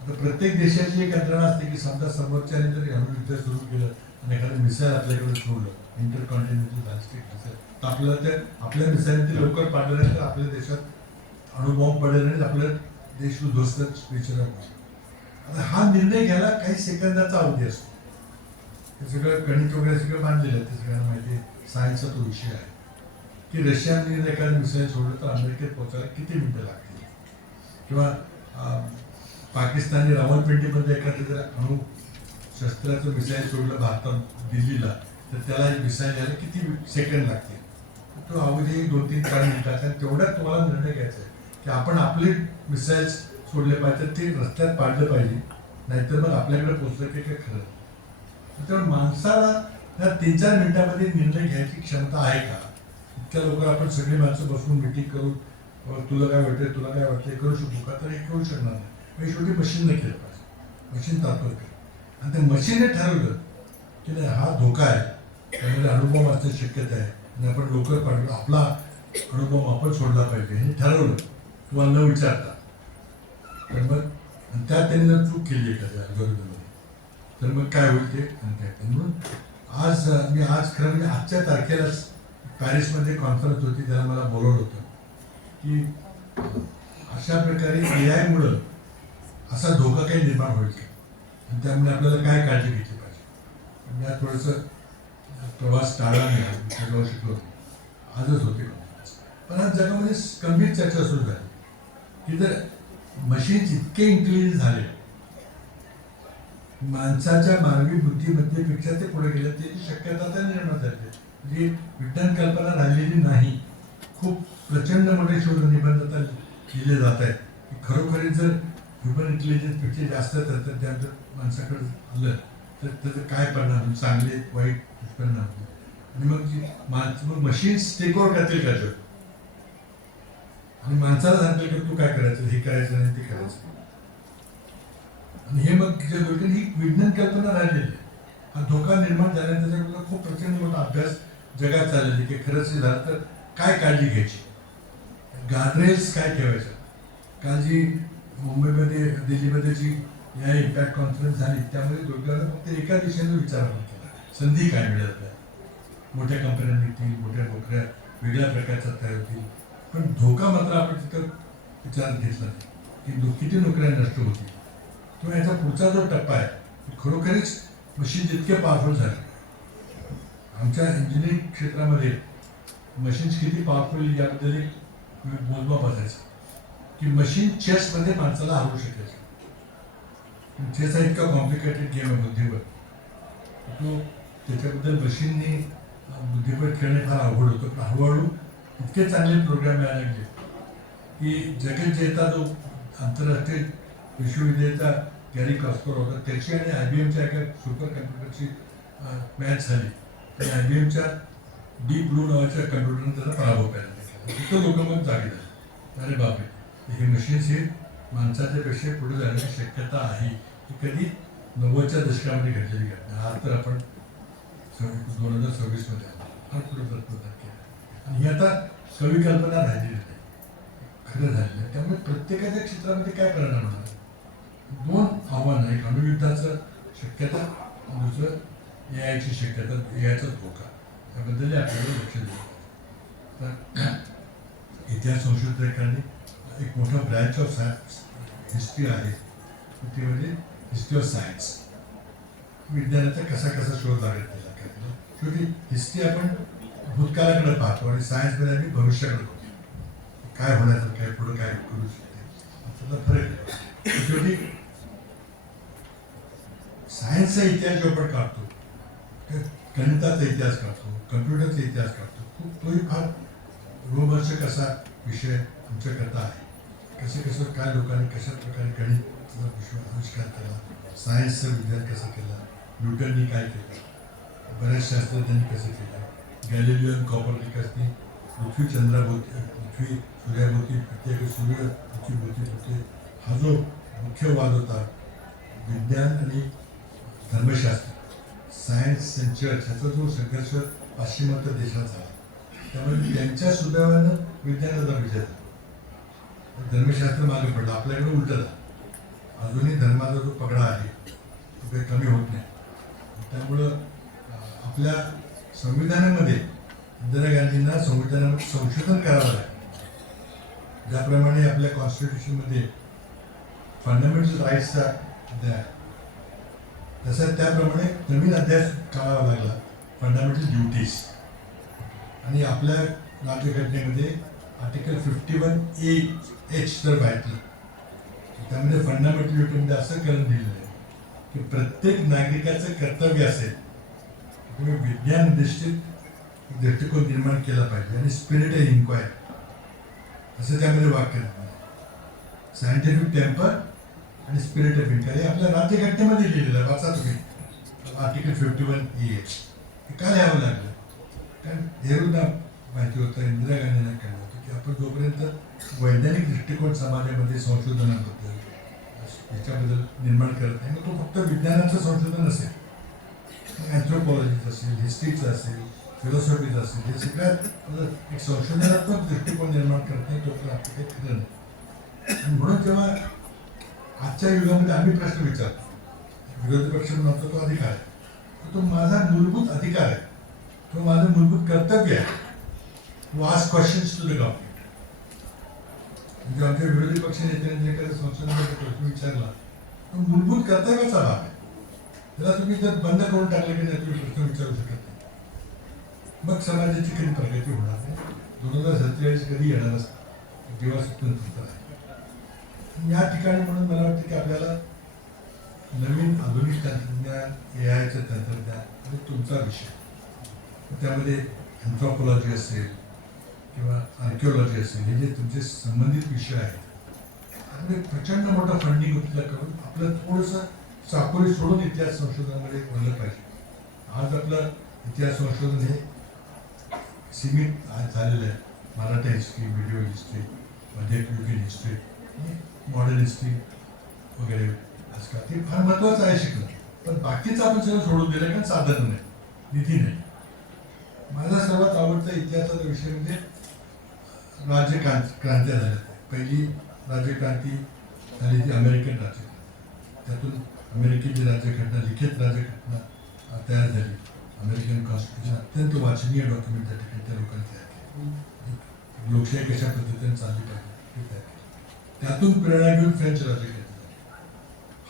तर प्रत्येक देशाची एक यंत्रणा असते की समजा समोरच्याने जर युद्ध सुरू केलं आणि एखादं मिसाईल आपल्याकडे सोडलं, इंटरकॉन्टिनेंटल बॅलिस्टिक मिसाईल, तर आपल्या मिसाईलने लवकर पाडलं नाही तर आपल्या देशात अणुबॉम्ब पडेल आणि आपला देश उद्ध्वस्त विचार. आता हा निर्णय घ्यायला काही सेकंदाचा अवधी असतो. हे सगळं गणित वगैरे सगळं बांधलेलं आहे, ते सगळ्यांना माहिती आहे. सायन्सचा तो विषय आहे की रशियाने एखादं मिसाईल सोडलं तर अमेरिकेत पोहोचायला किती मिनिटं लागतील, किंवा पाकिस्तानी रावलपिंडीमध्ये एखादं जर अणु शस्त्राचं मिसाईल सोडलं भारतात दिल्लीला, तर त्याला मिसाईल यायला किती सेकंड लागतील. तो अवधी 2-3 मिनिटाचा. तेवढ्यात तुम्हाला निर्णय घ्यायचा आहे की आपण आपले मिसाईल्स सोडले पाहिजे, ते रस्त्यात पाडलं पाहिजे, नाहीतर मग आपल्याकडे पोहोचलं की काय खरं. त्यामुळे माणसाला त्या 3-4 मिनिटांमध्ये निर्णय घ्यायची क्षमता आहे का? इतक्या लोक आपण सगळी माणसं बसून मिटिंग करून तुला काय वाटतंय, तुला काय वाटतंय करू शकतो का? तर हे करू शकणार नाही. म्हणजे शेवटी मशीनने केलं पाहिजे, मशीन तात्पुरतं केलं. आणि त्या मशीनने ठरवलं की नाही हा धोका आहे, त्यामध्ये अणुबॉम्ब असण्याची शक्यता आहे आणि आपण लवकर पाडलं, आपला अणुबॉम्ब आपण सोडला पाहिजे, हे ठरवलं तुम्हाला न विचारता. तर मग त्यात त्यांनी जर चूक केली एखाद्या अल्गोरिदममध्ये, तर मग काय होईल ते सांगता येतं. म्हणून आज खरं म्हणजे आजच्या तारखेलाच पॅरिसमध्ये कॉन्फरन्स होती, त्याला मला बोलवलं होतं की अशा प्रकारे एआयमुळं असा धोका काही निर्माण होईल का, आणि त्यामुळे आपल्याला काय काळजी घेतली पाहिजे. मी थोडंसं प्रवास टाळला नाही, जाऊ शिकलो आजच होते. पण आज जगामध्ये गंभीर चर्चा सुरू झाली की जर मशीन्स इतके इंटेलिजंट झाले, माणसाच्या मानवी बुद्धिमत्तेपेक्षा ते पुढे गेले, त्याची शक्यता तर निर्माण झाली. म्हणजे विज्ञान कल्पना राहिलेली नाही. खूप प्रचंड मोठे शोध निबंध आता लिहिले जात आहेत की खरोखर जर ह्युमन इंटेलिजन्सपेक्षा जास्त तंत्रज्ञान जर माणसाकडे आलं तर त्याचं काय परिणाम, चांगले वाईट परिणाम. आणि मग मशीन्स टेक ओव्हर करतील का जग, आणि माणसाला सांगतील की तू काय करायचं, हे करायचं नाही, ते करायचं. आणि हे मग जे गोष्टी ही विज्ञान कल्पना राहिलेली आहे. हा धोका निर्माण झाला, त्याच्याकडून खूप प्रचंड मोठा अभ्यास जगात चाललेला की खरंच हे झालं तर काय काळजी घ्यायची, गार्डरेल्स काय ठेवायचं. काल जी मुंबईमध्ये दिल्लीमध्ये जी या इम्पॅक्ट कॉन्फरन्स झाली, त्यामध्ये दोघांना फक्त एका दिशेने विचार केला, संधी काय मिळेल आपल्याला. मोठ्या कंपन्या निघतील, मोठ्या नोकऱ्या वेगळ्या प्रकारच्या तयार होतील, पण धोका मात्र आपण तिथं विचारात घेतला नाही की किती नोकऱ्या नष्ट होतील. किंवा याचा पुढचा जो टप्पा आहे, खरोखरीच मशीन जितके पॉवरफुल झाले. आमच्या इंजिनिअरिंग क्षेत्रामध्ये मशीन्स किती पॉवरफुल याबद्दल एक मोजमाप असायचं की मशीन चेसमध्ये माणसाला हरवू शकायचं. चेस हा इतका कॉम्प्लिकेटेड गेम आहे बुद्धिबळ, तो त्याच्याबद्दल मशीनने बुद्धिबळ खेळणे फार अवघड होतं. पण हळूहळू इतके चांगले प्रोग्राम यायला लागले की जगज्जेता जो आंतरराष्ट्रीय विश्वविद्यालयाचा गॅरी कास्पर होता, त्याची आणि IBMच्या एका सुपर कम्प्युटरची मॅच झाली. आणि IBMच्या डीप ब्लू नावाच्या कम्प्युटरने त्याचा पराभव केला. तिथं लोक मग जागे झाले, अरे बापरे, हे मशीन्स हे माणसाच्या पेक्षा पुढे जाण्याची शक्यता आहे. ही कधी 90च्या दशकामध्ये घडलेली घटना. आज तर आपण 2026 मध्ये फार पुढे प्रयत्न केला. आणि ही आता कवी कल्पना राहिलेली नाही, खरं झालेलं आहे. त्यामुळे प्रत्येकाच्या क्षेत्रामध्ये काय परिणाम होणार? दोन आव्हानं, एक अणुयुद्धाचं शक्यता, दुसरं एआयची शक्यता, एआयचा धोका. याबद्दलही आपल्याला लक्ष दिलं पाहिजे. तर इतिहास संशोधकांनी एक मोठा ब्रँच ऑफ सायन्स हिस्ट्री आहे, ती म्हणजे हिस्ट्री ऑफ सायन्स. विज्ञानाचा कसा कसा शोध लागेल त्याला काय, शेवटी हिस्ट्री आपण भूतकाळाकडे पाहतो आणि सायन्समध्ये आम्ही भविष्याकडे बघतो, काय होण्याचं, काय पुढे काय करू शकते, त्याचा फरक आहे. शेवटी सायन्सचा इतिहास जो आपण काढतो, गणिताचा इतिहास काढतो, कम्प्युटरचा इतिहास काढतो, तोही फार रोमहर्षक असा विषय आमच्याकरता आहे. कसं काय लोकांनी कशा प्रकारे गणिताचा आविष्कार केला, सायन्सचा विज्ञान कसं केला, न्यूटननी काय केलं, बऱ्याच शास्त्रज्ञांनी कसं केलं, गॅलिलिओ आणि कॉपर्निकसनी पृथ्वी चंद्राभोवती, पृथ्वी सूर्याभोवती फिरते की सूर्य पृथ्वीभोवती फिरते, हा जो मुख्य वाद होता, विज्ञान आणि धर्मशास्त्र, सायन्स अँड चर्च, ह्याचा जो संघर्ष पाश्चिमात्य देशात झाला, त्यामुळे त्यांच्या सुदैवानं विज्ञानाचा विजय झाला, धर्मशास्त्र मागे पडलं, आपल्याकडे उलट झालं. अजूनही धर्माचा जो पगडा आहे तो काही कमी होत नाही. त्यामुळं आपल्या संविधानामध्ये इंदिरा गांधींना संविधानामध्ये संशोधन करावं लागेल. ज्याप्रमाणे आपल्या कॉन्स्टिट्यूशनमध्ये फंडामेंटल राईट्सचा अध्याय आहे, तसं त्याप्रमाणे नवीन अध्याय काढावा लागला, फंडामेंटल ड्युटीज. आणि आपल्या राज्यघटनेमध्ये आर्टिकल 51A(H) जर पाहिजे, त्यामध्ये फंडामेंटल ड्युटीमध्ये असं करून दिलेलं आहे की प्रत्येक नागरिकाचं कर्तव्य असेल तुम्ही विज्ञान निश्चित दृष्टिकोन निर्माण केला पाहिजे आणि स्पिरिट ऑफ इन्क्वायरी असं त्यामध्ये वाक्य आहे. सायंटिफिक टेम्पर आणि स्पिरिट ऑफ इन्क्वायरी आपल्या राज्यघटनेमध्ये लिहिलेलं आहे. वाचा तुम्ही आर्टिकल 51A(H). हे का लिहावं लागलं? कारण नेहरूंना माहिती होतं, इंदिरा गांधींना कळलं होतं की आपण जोपर्यंत वैज्ञानिक दृष्टिकोन समाजामध्ये संशोधनाबद्दल याच्याबद्दल निर्माण करत नाही, मग तो फक्त विज्ञानाचं संशोधन असेल, अँथ्रोपॉलॉजीचं असेल, हिस्ट्रीचं असेल, फिलॉसॉफीचं असेल, हे सगळ्यात एक संशोधनात्मक दृष्टिकोन निर्माण करत नाही, तोपर्यंत आपलं काही खरं नाही. आणि म्हणून जेव्हा आजच्या युगामध्ये आम्ही प्रश्न विचारतो, विरोधी पक्ष म्हणतो तो अधिकार आहे, तो माझा मूलभूत अधिकार आहे, तो माझं मूलभूत कर्तव्य आहे. To ask questions to the government. म्हणजे आमच्या विरोधी पक्ष नेत्यांनी जे काही संशोधनाचा प्रश्न विचारला तो मूलभूत कर्तव्याचा भाग आहे. त्याला तुम्ही जर बंद करून टाकलं की नाही तुम्ही प्रश्न विचारू शकत नाही, मग समाजाची कधी प्रगती होणार नाही. 2047 कधी येणारच जेव्हा स्वतंत्र आहे. या ठिकाणी म्हणून मला वाटतं की आपल्याला नवीन आधुनिक तंत्रज्ञान, एआयचं तंत्रज्ञान आणि तुमचा विषय, त्यामध्ये अँथ्रोपॉलॉजी असेल किंवा आर्किओलॉजी असेल, हे जे तुमचे संबंधित विषय आहेत, त्यामध्ये प्रचंड मोठं फंडिंग उपलब्ध करून आपलं थोडंसं चाकोरी सोडून इतिहास संशोधनामध्ये बोललं पाहिजे. आज आपलं इतिहास संशोधन हे सीमित झालेलं आहे. मराठा हिस्ट्री, मिडिओ हिस्ट्री, मध्ययुगीन हिस्ट्री, मॉडर्न हिस्ट्री वगैरे आजकाल ते फार महत्त्वाचं आहे शिकणं, पण बाकीचं आपण सगळं सोडून दिलं कारण साधन नाही, निधी नाही. माझा सर्वात आवडता इतिहासाचा विषय म्हणजे राज्यक्रांत्या झाल्या. पहिली राज्यक्रांती झाली ती अमेरिकन राज्यक्रांती. त्यातून अमेरिकेची राज्यघटना, लिखित राज्यघटना तयार झाली. अमेरिकन कॉन्स्टिट्यूशन अत्यंत वाचनीय डॉक्युमेंट त्या ठिकाणी त्या लोकांनी तयार केलं. लोकशाही कशा पद्धतीने चालली पाहिजे हे तयार केलं. त्यातून प्रेरणा घेऊन फ्रेंच राज्यघटना झाली.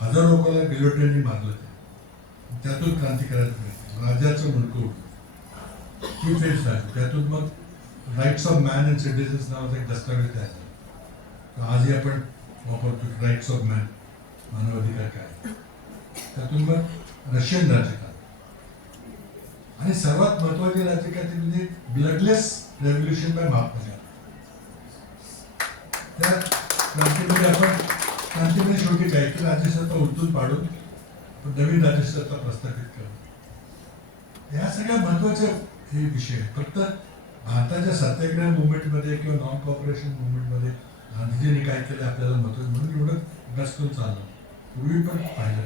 हजारो लोकांना गिलोटिननी मारलं ते, त्यातून क्रांती करायला मिळते. राज्याचं मुलकं उडलं ती फ्रेंच राज्य. त्यातून मग rights of man and citizens नावाचा एक दस्तावेज तयार झाला. आजही आपण वापरतो राईट्स ऑफ मॅन, मानवाधिकार काय. त्यातून मग रशियन राज्यकाल आणि सर्वात महत्वाची राज्यकाल म्हणजे bloodless revolution by Mahatma Gandhi. त्या क्रांतीमध्ये आपण क्रांतीमध्ये शेवटी काय की राज्यसत्ता उलटून पाडून नवीन राज्यसत्ता प्रस्थापित करणं, ह्या सगळ्या महत्वाच्या हे विषय. फक्त भारताच्या सत्याग्रह मुवमेंटमध्ये किंवा नॉन कॉपरेशन मुवमेंटमध्ये गांधीजींनी काय केलं आपल्याला महत्व म्हणून एवढं अभ्यास करून चाललं. पूर्वी पण पाहिलं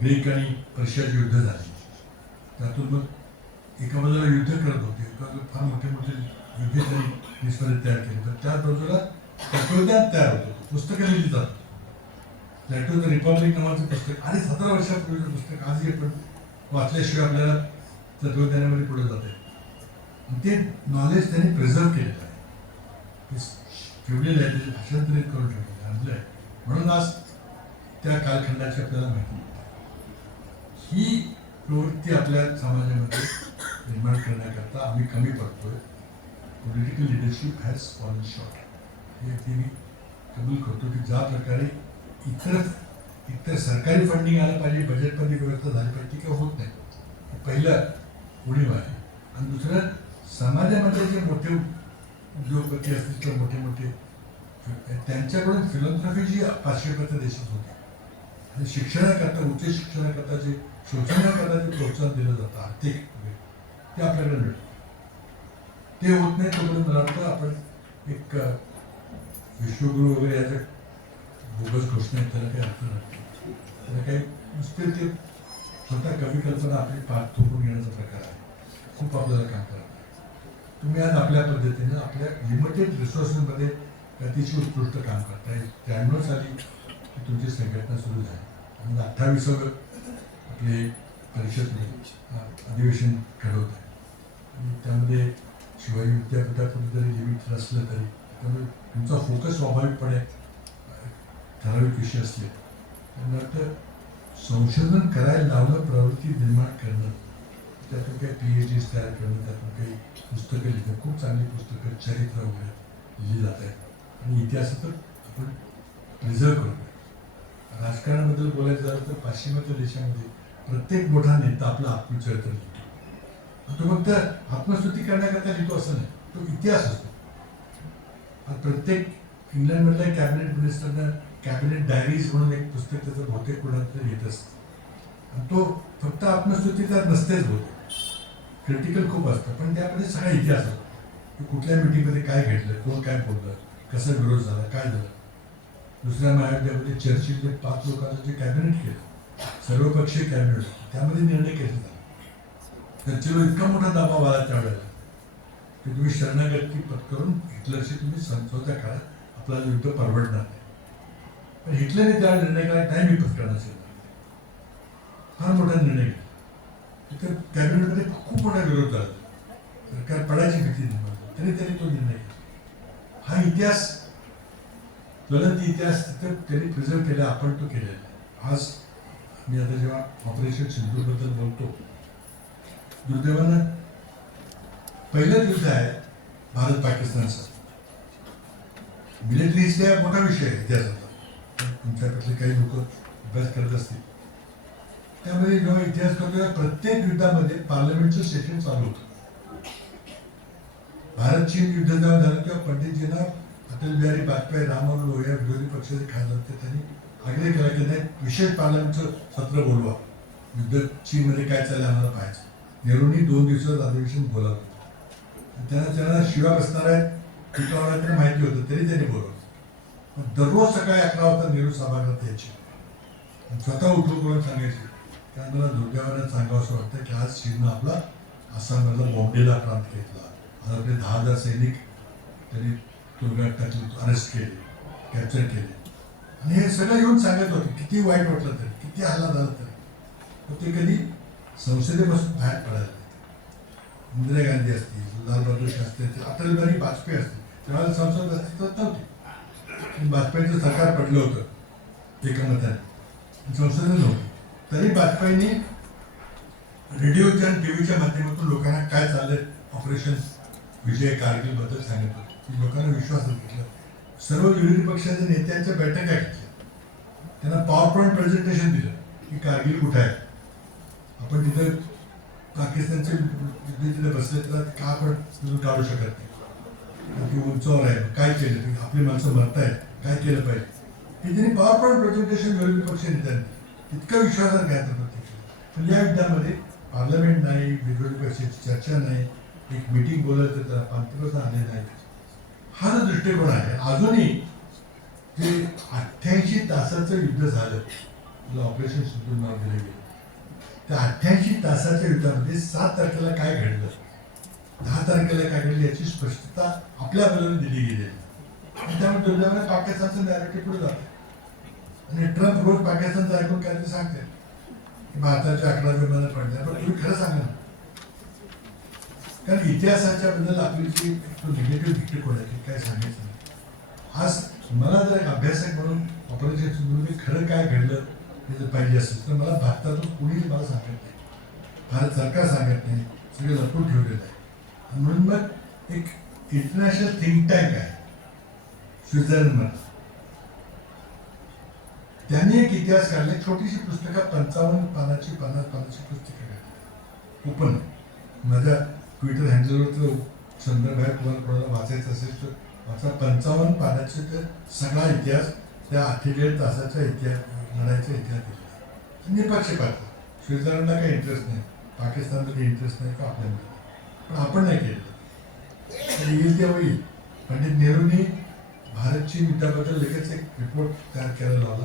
ग्रीक आणि पर्शियाची युद्ध झाली, त्यातून मग एका बाजूला युद्ध करत होते, एका बाजूला फार मोठे मोठे युद्धे त्यांनी देशमध्ये तयार केले, तर त्या बाजूला तत्वज्ञान तयार होतं, पुस्तकं लिहिली जातात. दॅट वॉज द रिपब्लिक नावाचं पुस्तक, आणि 17 वर्षापूर्वीचं पुस्तक आजही आपण वाचल्याशिवाय आपल्याला तत्वज्ञानामध्ये पुढे जाते. ते नॉलेज त्यांनी प्रिझर्व केलेलं आहे, ठेवलेलं आहे, त्याचे भाषांतरित करून ठेवलेलं आणलं आहे. म्हणून आज त्या कालखंडाची आपल्याला माहिती मिळते. ही प्रवृत्ती आपल्या समाजामध्ये निर्माण करण्याकरता आम्ही कमी पडतोय. Political leadership has fallen short. हे अगदी मी कबूल करतो की ज्या प्रकारे एकतर सरकारी फंडिंग आलं पाहिजे, बजेटमध्ये व्यवस्था झाली पाहिजे, ती काय होत नाही. पहिलं उणीव आहे. आणि दुसरं, समाजामध्ये जे मोठे उद्योगपती असतील किंवा मोठे मोठे त्यांच्याकडून फिलॉन्थ्रॉफीची पाश्चिमात्य देशात होते, आणि शिक्षणाकरता, उच्च शिक्षणाकरता जे शोषणाकरता जे प्रोत्साहन दिलं जातं आर्थिक, ते आपल्याकडे मिळतं. ते होत नाही तोपर्यंत मला वाटतं आपण एक विश्वगुरु वगैरे याच्या बोगस घोषणा आहे, त्याला काही अर्थ नाही. त्याला काही नुसते ते स्वतः कवी कल्पना आपली पाठ थोपून घेण्याचा प्रकार आहे. खूप आपल्याला काम करावं. तुम्ही आज आपल्या पद्धतीनं आपल्या लिमिटेड रिसोर्सेसमध्ये अतिशय उत्कृष्ट काम करताय. 93 साली तुमची संघटना सुरू झाली, आणि 28वं आपले परिषद अधिवेशन घडवत आहे. आणि त्यामध्ये शिवाजी विद्यापीठातून जरी लिमिट असलं तरी त्यामुळे तुमचा फोकस स्वाभाविकपणे ठराविक विषय असले, मला वाटतं संशोधन करायला लावणं, प्रवृत्ती निर्माण करणं, त्यातून काही PhDs तयार करणं, त्यातून काही पुस्तकं लिहिणं, खूप चांगली पुस्तकं, चरित्र वगैरे लिहिली जात आहेत. आणि इतिहासातून आपण प्रिझर्व करतो. राजकारणाबद्दल बोलायचं झालं तर पाश्चिमात्य देशामध्ये प्रत्येक मोठा नेता आपला आत्मचरित्र लिहितो. तो फक्त आत्मस्तुती करण्याकरता लिहितो असं नाही, तो इतिहास असतो. प्रत्येक इंग्लंडमधल्या कॅबिनेट मिनिस्टरनं कॅबिनेट डायरीज म्हणून एक पुस्तक त्याचं बहुतेक कुणाचं येत असतं, आणि तो फक्त आत्मस्तुतीचा नसतेच होते, क्रिटिकल खूप असतं, पण त्यामध्ये सगळा इतिहास असतो की कुठल्या मिटिंगमध्ये काय घडलं, कोण काय बोललं, कसा विरोध झाला, काय झालं. दुसऱ्या महायुद्धामध्ये चर्चिलने 5 लोकांचं जे कॅबिनेट केलं, सर्वपक्षीय कॅबिनेट, त्यामध्ये निर्णय केले झाले. चर्चिलवर इतका मोठा दबाव आला त्यावेळेला की तुम्ही शरणागती पत्करून हिटलरशी तुम्ही समझोता करा, आपल्याला युद्ध परवडणार नाही. पण हिटलरने त्यावेळेला निर्णय करायला नाही, मी पत्करणार असेल, फार मोठा निर्णय घेतला. तिथे कॅबिनेटमध्ये खूप मोठा विरोध झाला, सरकार पडायची भीती निर्माण झाली, तरी त्यांनी तो निर्णय घेतला. हा इतिहास, ज्वलंत इतिहास तिथे त्यांनी प्रिझर्व केला, आपण तो केलेला आहे. आज मी आता जेव्हा ऑपरेशन सिंधूरबद्दल बोलतो, दुर्दैवानं पहिलंच युद्ध आहे भारत पाकिस्तानचं. मिलिटरी हिस्ट्री हा मोठा विषय आहे इतिहासाचा, तुमच्याकडले काही लोक अभ्यास करत असतील. त्यामध्ये जेव्हा इतिहास करतो, या प्रत्येक युद्धामध्ये पार्लमेंटचं सेशन चालू होतं. भारत चीन युद्ध जेव्हा झालं तेव्हा पंडितजींना अटल बिहारी वाजपेयी, राममनोहर लोहिया विरोधी पक्षाचे खासदार होते, त्यांनी आग्रह केला की नाही, विशेष पार्लमेंटचं सत्र बोलवा, युद्ध चीनमध्ये काय चाललं आम्हाला पाहायचं. नेहरूंनी 2 दिवसाचं अधिवेशन बोलावलं. त्यांना शिव्या बसणार आहेत, टिकावणार त्यांना माहिती होतं, तरी त्यांनी बोलवलं. दररोज सकाळी 11 वाजता नेहरू सभागृहात यायचे, स्वतः उठून बोलून सांगायचे. कारण मला दुर्दैवानं सांगावं असं वाटतं की आज चीननं आपला आसाममधला बॉम्बेला प्रांत घेतला. आज आपले 10,000 सैनिक त्यांनी तुरुंगात टाकले, अरेस्ट केले, कॅप्चर केले. आणि हे सगळं येऊन सांगत होते, किती वाईट वाटलं तरी, किती हल्ला झाला तरी. ते कधी संसदेपासून बाहेर पडायला नाही. इंदिरा गांधी असतील, लालबहादूर शास्त्री असतील, अटल बिहारी वाजपेयी असतील, त्यावेळेला संसद अस्तित्वात नव्हती. वाजपेयीचं सरकार पडलं होतं एकमताने, संसद नव्हती, तरी वाजपेयींनी रेडिओच्या आणि टीव्हीच्या माध्यमातून लोकांना काय चाललंय, ऑपरेशन विजय कारगिल बद्दल सांगितलं. लोकांना विश्वासात घेतलं. सर्व विरोधी पक्षाच्या नेत्यांच्या बैठका घेतल्या, त्यांना पॉवर पॉईंट प्रेझेंटेशन दिलं की कारगिल कुठे आहे, आपण तिथे पाकिस्तानचे युद्ध तिथे बसले, तर का आपण तिथून काढू शकत नाही, की उंचावर आहे, काय केलं, आपली माणसं मरत आहेत, काय केलं पाहिजे, हे त्यांनी पॉवर पॉईंट प्रेझेंटेशन विरोधी पक्ष नेत्यांनी इतकं विश्वासात घ्यायचं प्रत्येक. पण या युद्धामध्ये पार्लमेंट नाही, विरोधी पक्षाची चर्चा नाही, एक मीटिंग बोलायचं तर पंतप्रधान आले नाही. हा जो दृष्टिकोन आहे, अजूनही जे 88 तासाचं युद्ध झालं, ऑपरेशन सिंधूर नाव दिलं गेलं, त्या 88 तासाच्या युद्धामध्ये 7 तारखेला काय घडलं, 10 तारखेला काय घडलं याची स्पष्टता आपल्या बाजूने दिली गेलेली आणि त्यामुळे दुर्दैवाने पाकिस्तानचं नॅरेटिव्ह पुढे जातं आणि ट्रम्प रोज पाकिस्तानचं ऐकून काहीतरी सांगते की भारताच्या 11 विमानं पडल्या. पण तुम्ही खरं सांगा ना, कारण इतिहासाच्या बद्दल आपली जी तो निगेटिव्ह दृष्टिकोन आहे की काय सांगायचं नाही. आज मला जर एक अभ्यासक म्हणून ऑपरेशन सिंधूमध्ये खरं काय घडलं हे जर पाहिजे असेल तर मला भारतातून कुणीही मला सांगत नाही, भारत सरकार सांगत नाही, सगळे लपून ठेवलेलं आहे. म्हणून मग एक इंटरनॅशनल थिंक टँक आहे स्वित्झर्लंडमध्ये, त्यांनी एक इतिहास काढला, छोटीशी पुस्तकं 55 पानाची 50 पानाची पुस्तकं काढली ओपन. माझ्या ट्विटर हँडलवर संदर्भ आहे, कोणाला वाचायचं असेल तर वाचा. 55 पानाचे तर सगळा इतिहास त्या 48 तासाच्या इतिहास लढाईचा इतिहास दिला निपक्षपात. स्वित्झर्लंडला काही इंटरेस्ट नाही, पाकिस्तानमध्ये इंटरेस्ट नाही का आपल्यामध्ये, पण आपण नाही केलं तर येईल तेव्हा येईल. पंडित नेहरूंनी भारत चीन युद्धाबद्दल लगेच एक रिपोर्ट तयार करायला लावला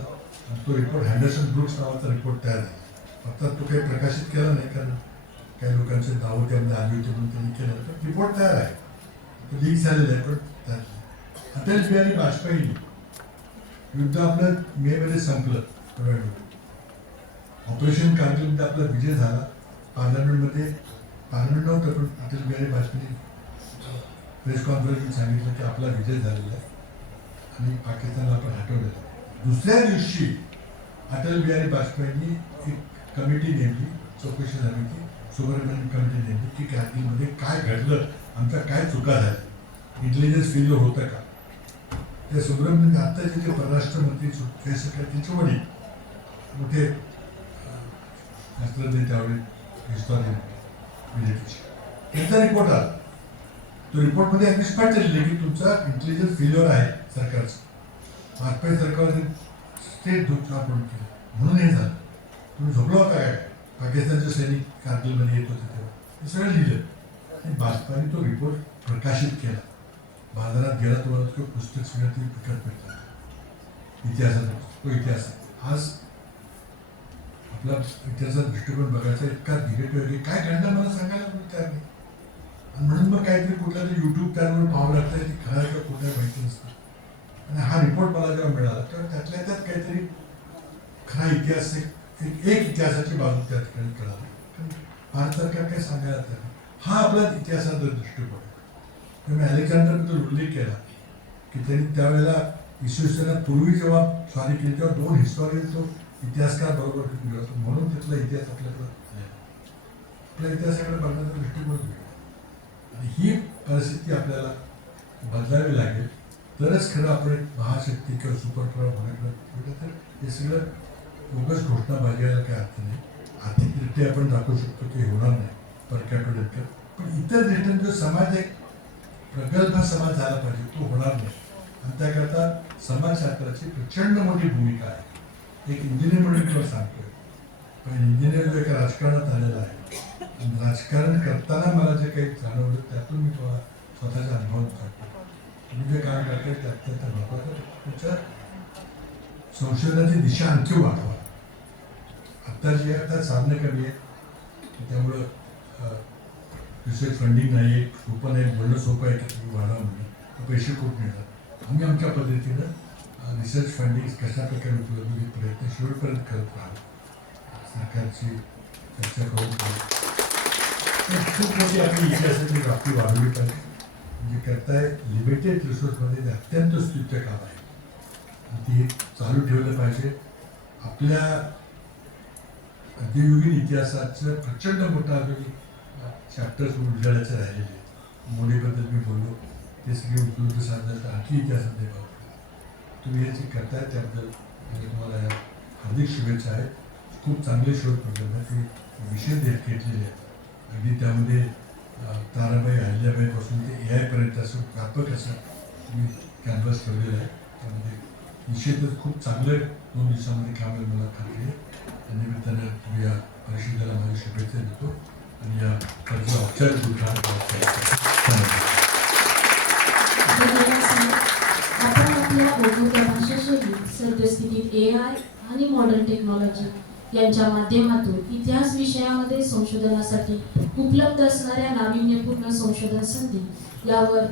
आणि तो रिपोर्ट हँडरसन ब्रुक्स नावाचा रिपोर्ट तयार झाला. फक्त तो काही प्रकाशित केला नाही कारण काही लोकांचे नावं त्यामध्ये आली होती म्हणून त्यांनी केलं, पण रिपोर्ट तयार आहे, लीक झालेलं आहे. पण तयार अटल बिहारी वाजपेयींनी युद्ध आपलं मे मध्ये संपलं, ऑपरेशन कारगिलमध्ये आपला विजय झाला. पार्लमेंट नव्हतं पण अटल बिहारी वाजपेयी प्रेस कॉन्फरन्समध्ये सांगितलं की आपला विजय झालेला आहे आणि पाकिस्तानला आपण हटवलेलं आहे. दुसऱ्या दिवशी अटल बिहारी वाजपेयींनी एक कमिटी नेमली, चौकशी समिती, सुब्रमण्यम कमिटी नेमली की कारगिलमध्ये काय घडलं, आमच्या काय चुका झाल्या, इंटेलिजन्स फेल्युअर होतं का. त्या सुब्रमण्यम आत्ताचे जे परराष्ट्र मंत्री जयशंकर त्यांचे वडील मोठे शास्त्रज्ञ त्यावेळी हिस्टॉरियन मिलिटरीचे, त्यांचा रिपोर्ट आला. तो रिपोर्टमध्ये अगदी स्पष्ट लिहिले की तुमचा इंटेलिजन्स फेल्युअर आहे सरकारचं, वाजपेयी सरकारने स्टेट धोरण केलं म्हणून हे झालं. तुम्ही झोपला होता काय, पाकिस्तानचे सैनिक कारगिलमध्ये येत होते तेव्हा, हे सगळं लिहिलं आणि वाजपेयींनी तो रिपोर्ट प्रकाशित केला. बाजारात गेला तुम्हाला तो पुस्तक सगळं ती विकत भेटतात इतिहासाचा, तो इतिहास आहे. आज आपला इतिहासाचा दृष्टिकोन बघायचा इतका निगेटिव्ह आहे की काय घडलं मला सांगायला पण तयार नाही. आणि म्हणून मग काहीतरी कुठला तरी युट्यूब चॅनलवर पाहावं लागतं की खरं किंवा कुठल्या माहिती नसतं. आणि हा रिपोर्ट मला जेव्हा मिळाला तेव्हा त्यातल्या त्यात काहीतरी खरा इतिहास एक इतिहासाची बाजू त्या ठिकाणी कळाली. कारण भारत सरकार काही सांगायला तयार, हा आपला इतिहासाचा दृष्टिकोन आहे. मी अलेक्झांडरबद्दल उल्लेख केला की त्यांनी त्यावेळेला इसवी पूर्वी जेव्हा स्वारी केली तेव्हा 2 हिस्टॉरियन तो इतिहासकार बरोबर घेऊन गेला, म्हणून तिथला इतिहास आपल्याकडे आपल्या इतिहासाकडे बघण्याचा दृष्टिकोन वेगळा. आणि ही परिस्थिती आपल्याला बदलावी लागेल तरच खरं आपण एक महाशक्ती किंवा सुपर पॉवर होण्याकडे. तर हे सगळं उगाच घोषणाबाजी यायला काही अर्थ नाही. आर्थिकदृष्ट्या आपण दाखवू शकतो की होणार नाही पर कॅपिटल, पण इतर दृष्टीने जो समाज एक प्रगल्भ समाज झाला पाहिजे तो होणार नाही. आणि त्याकरता समाजशास्त्राची प्रचंड मोठी भूमिका आहे. एक इंजिनियर म्हणून तुला सांगतोय, पण इंजिनियर जो एका राजकारणात आलेला आहे आणि राजकारण करताना मला जे काही जाणवलं त्यातून मी तुम्हाला स्वतःच्या अनुभव सांगतो. तुम्ही जे काम करताय त्यात महत्वाचं तुमच्या संशोधनाची दिशा आणखी वाढवा. आत्ता जे आता साधनं कमी आहे त्यामुळं रिसर्च फंडिंग नाही आहे, सोपं नाही, बोलणं सोपं आहे की तुम्ही वाढवा म्हणजे पैसे खूप मिळतात. आम्ही आमच्या पद्धतीनं रिसर्च फंडिंग कशा प्रकारे उपलब्ध होईल प्रयत्न शेवटपर्यंत करत राहतो. सरकारची चर्चा करून खूप मोठी आपली इतिहासाची व्याप्ती वाढवली पाहिजे. म्हणजे करताय लिमिटेड रिसोर्समध्ये ते अत्यंत स्तुत्य काम आहे आणि ती चालू ठेवलं पाहिजे. आपल्या मध्ययुगीन इतिहासाचं प्रचंड मोठा अजून चॅप्टर्स उजळायचे राहिलेले आहेत. मोडीबद्दल मी बोललो ते सगळे उपलब्ध साधण्याचा आणखी इतिहासामध्ये भाव तुम्ही हे जे करताय त्याबद्दल म्हणजे तुम्हाला या हार्दिक शुभेच्छा आहेत. खूप चांगले शोध प्रकल्प आहेत, ते विषय घेतलेले आहेत. अगदी त्यामध्ये ताराबाई अहिल्याबाईपासून ते AI पर्यंत असं व्यापक असं तुम्ही कॅनव्हास ठेवलेलं आहे. त्यामध्ये निश्चितच खूप चांगलं 2 दिवसामध्ये काम आहे मला खात्री आहे. त्या निमित्तानं तुम्ही या परिषदेला माझी शुभेच्छा देतो आणि या कर्ज औपचारिक आपण आपल्या बोलण्याच्या भाषेशैली सद्यस्थितीत AI आणि मॉडर्न टेक्नॉलॉजी यांच्या माध्यमातून इतिहास विषयामध्ये संशोधनासाठी उपलब्ध असणाऱ्या नाविन्यपूर्ण संशोधन संधी यावर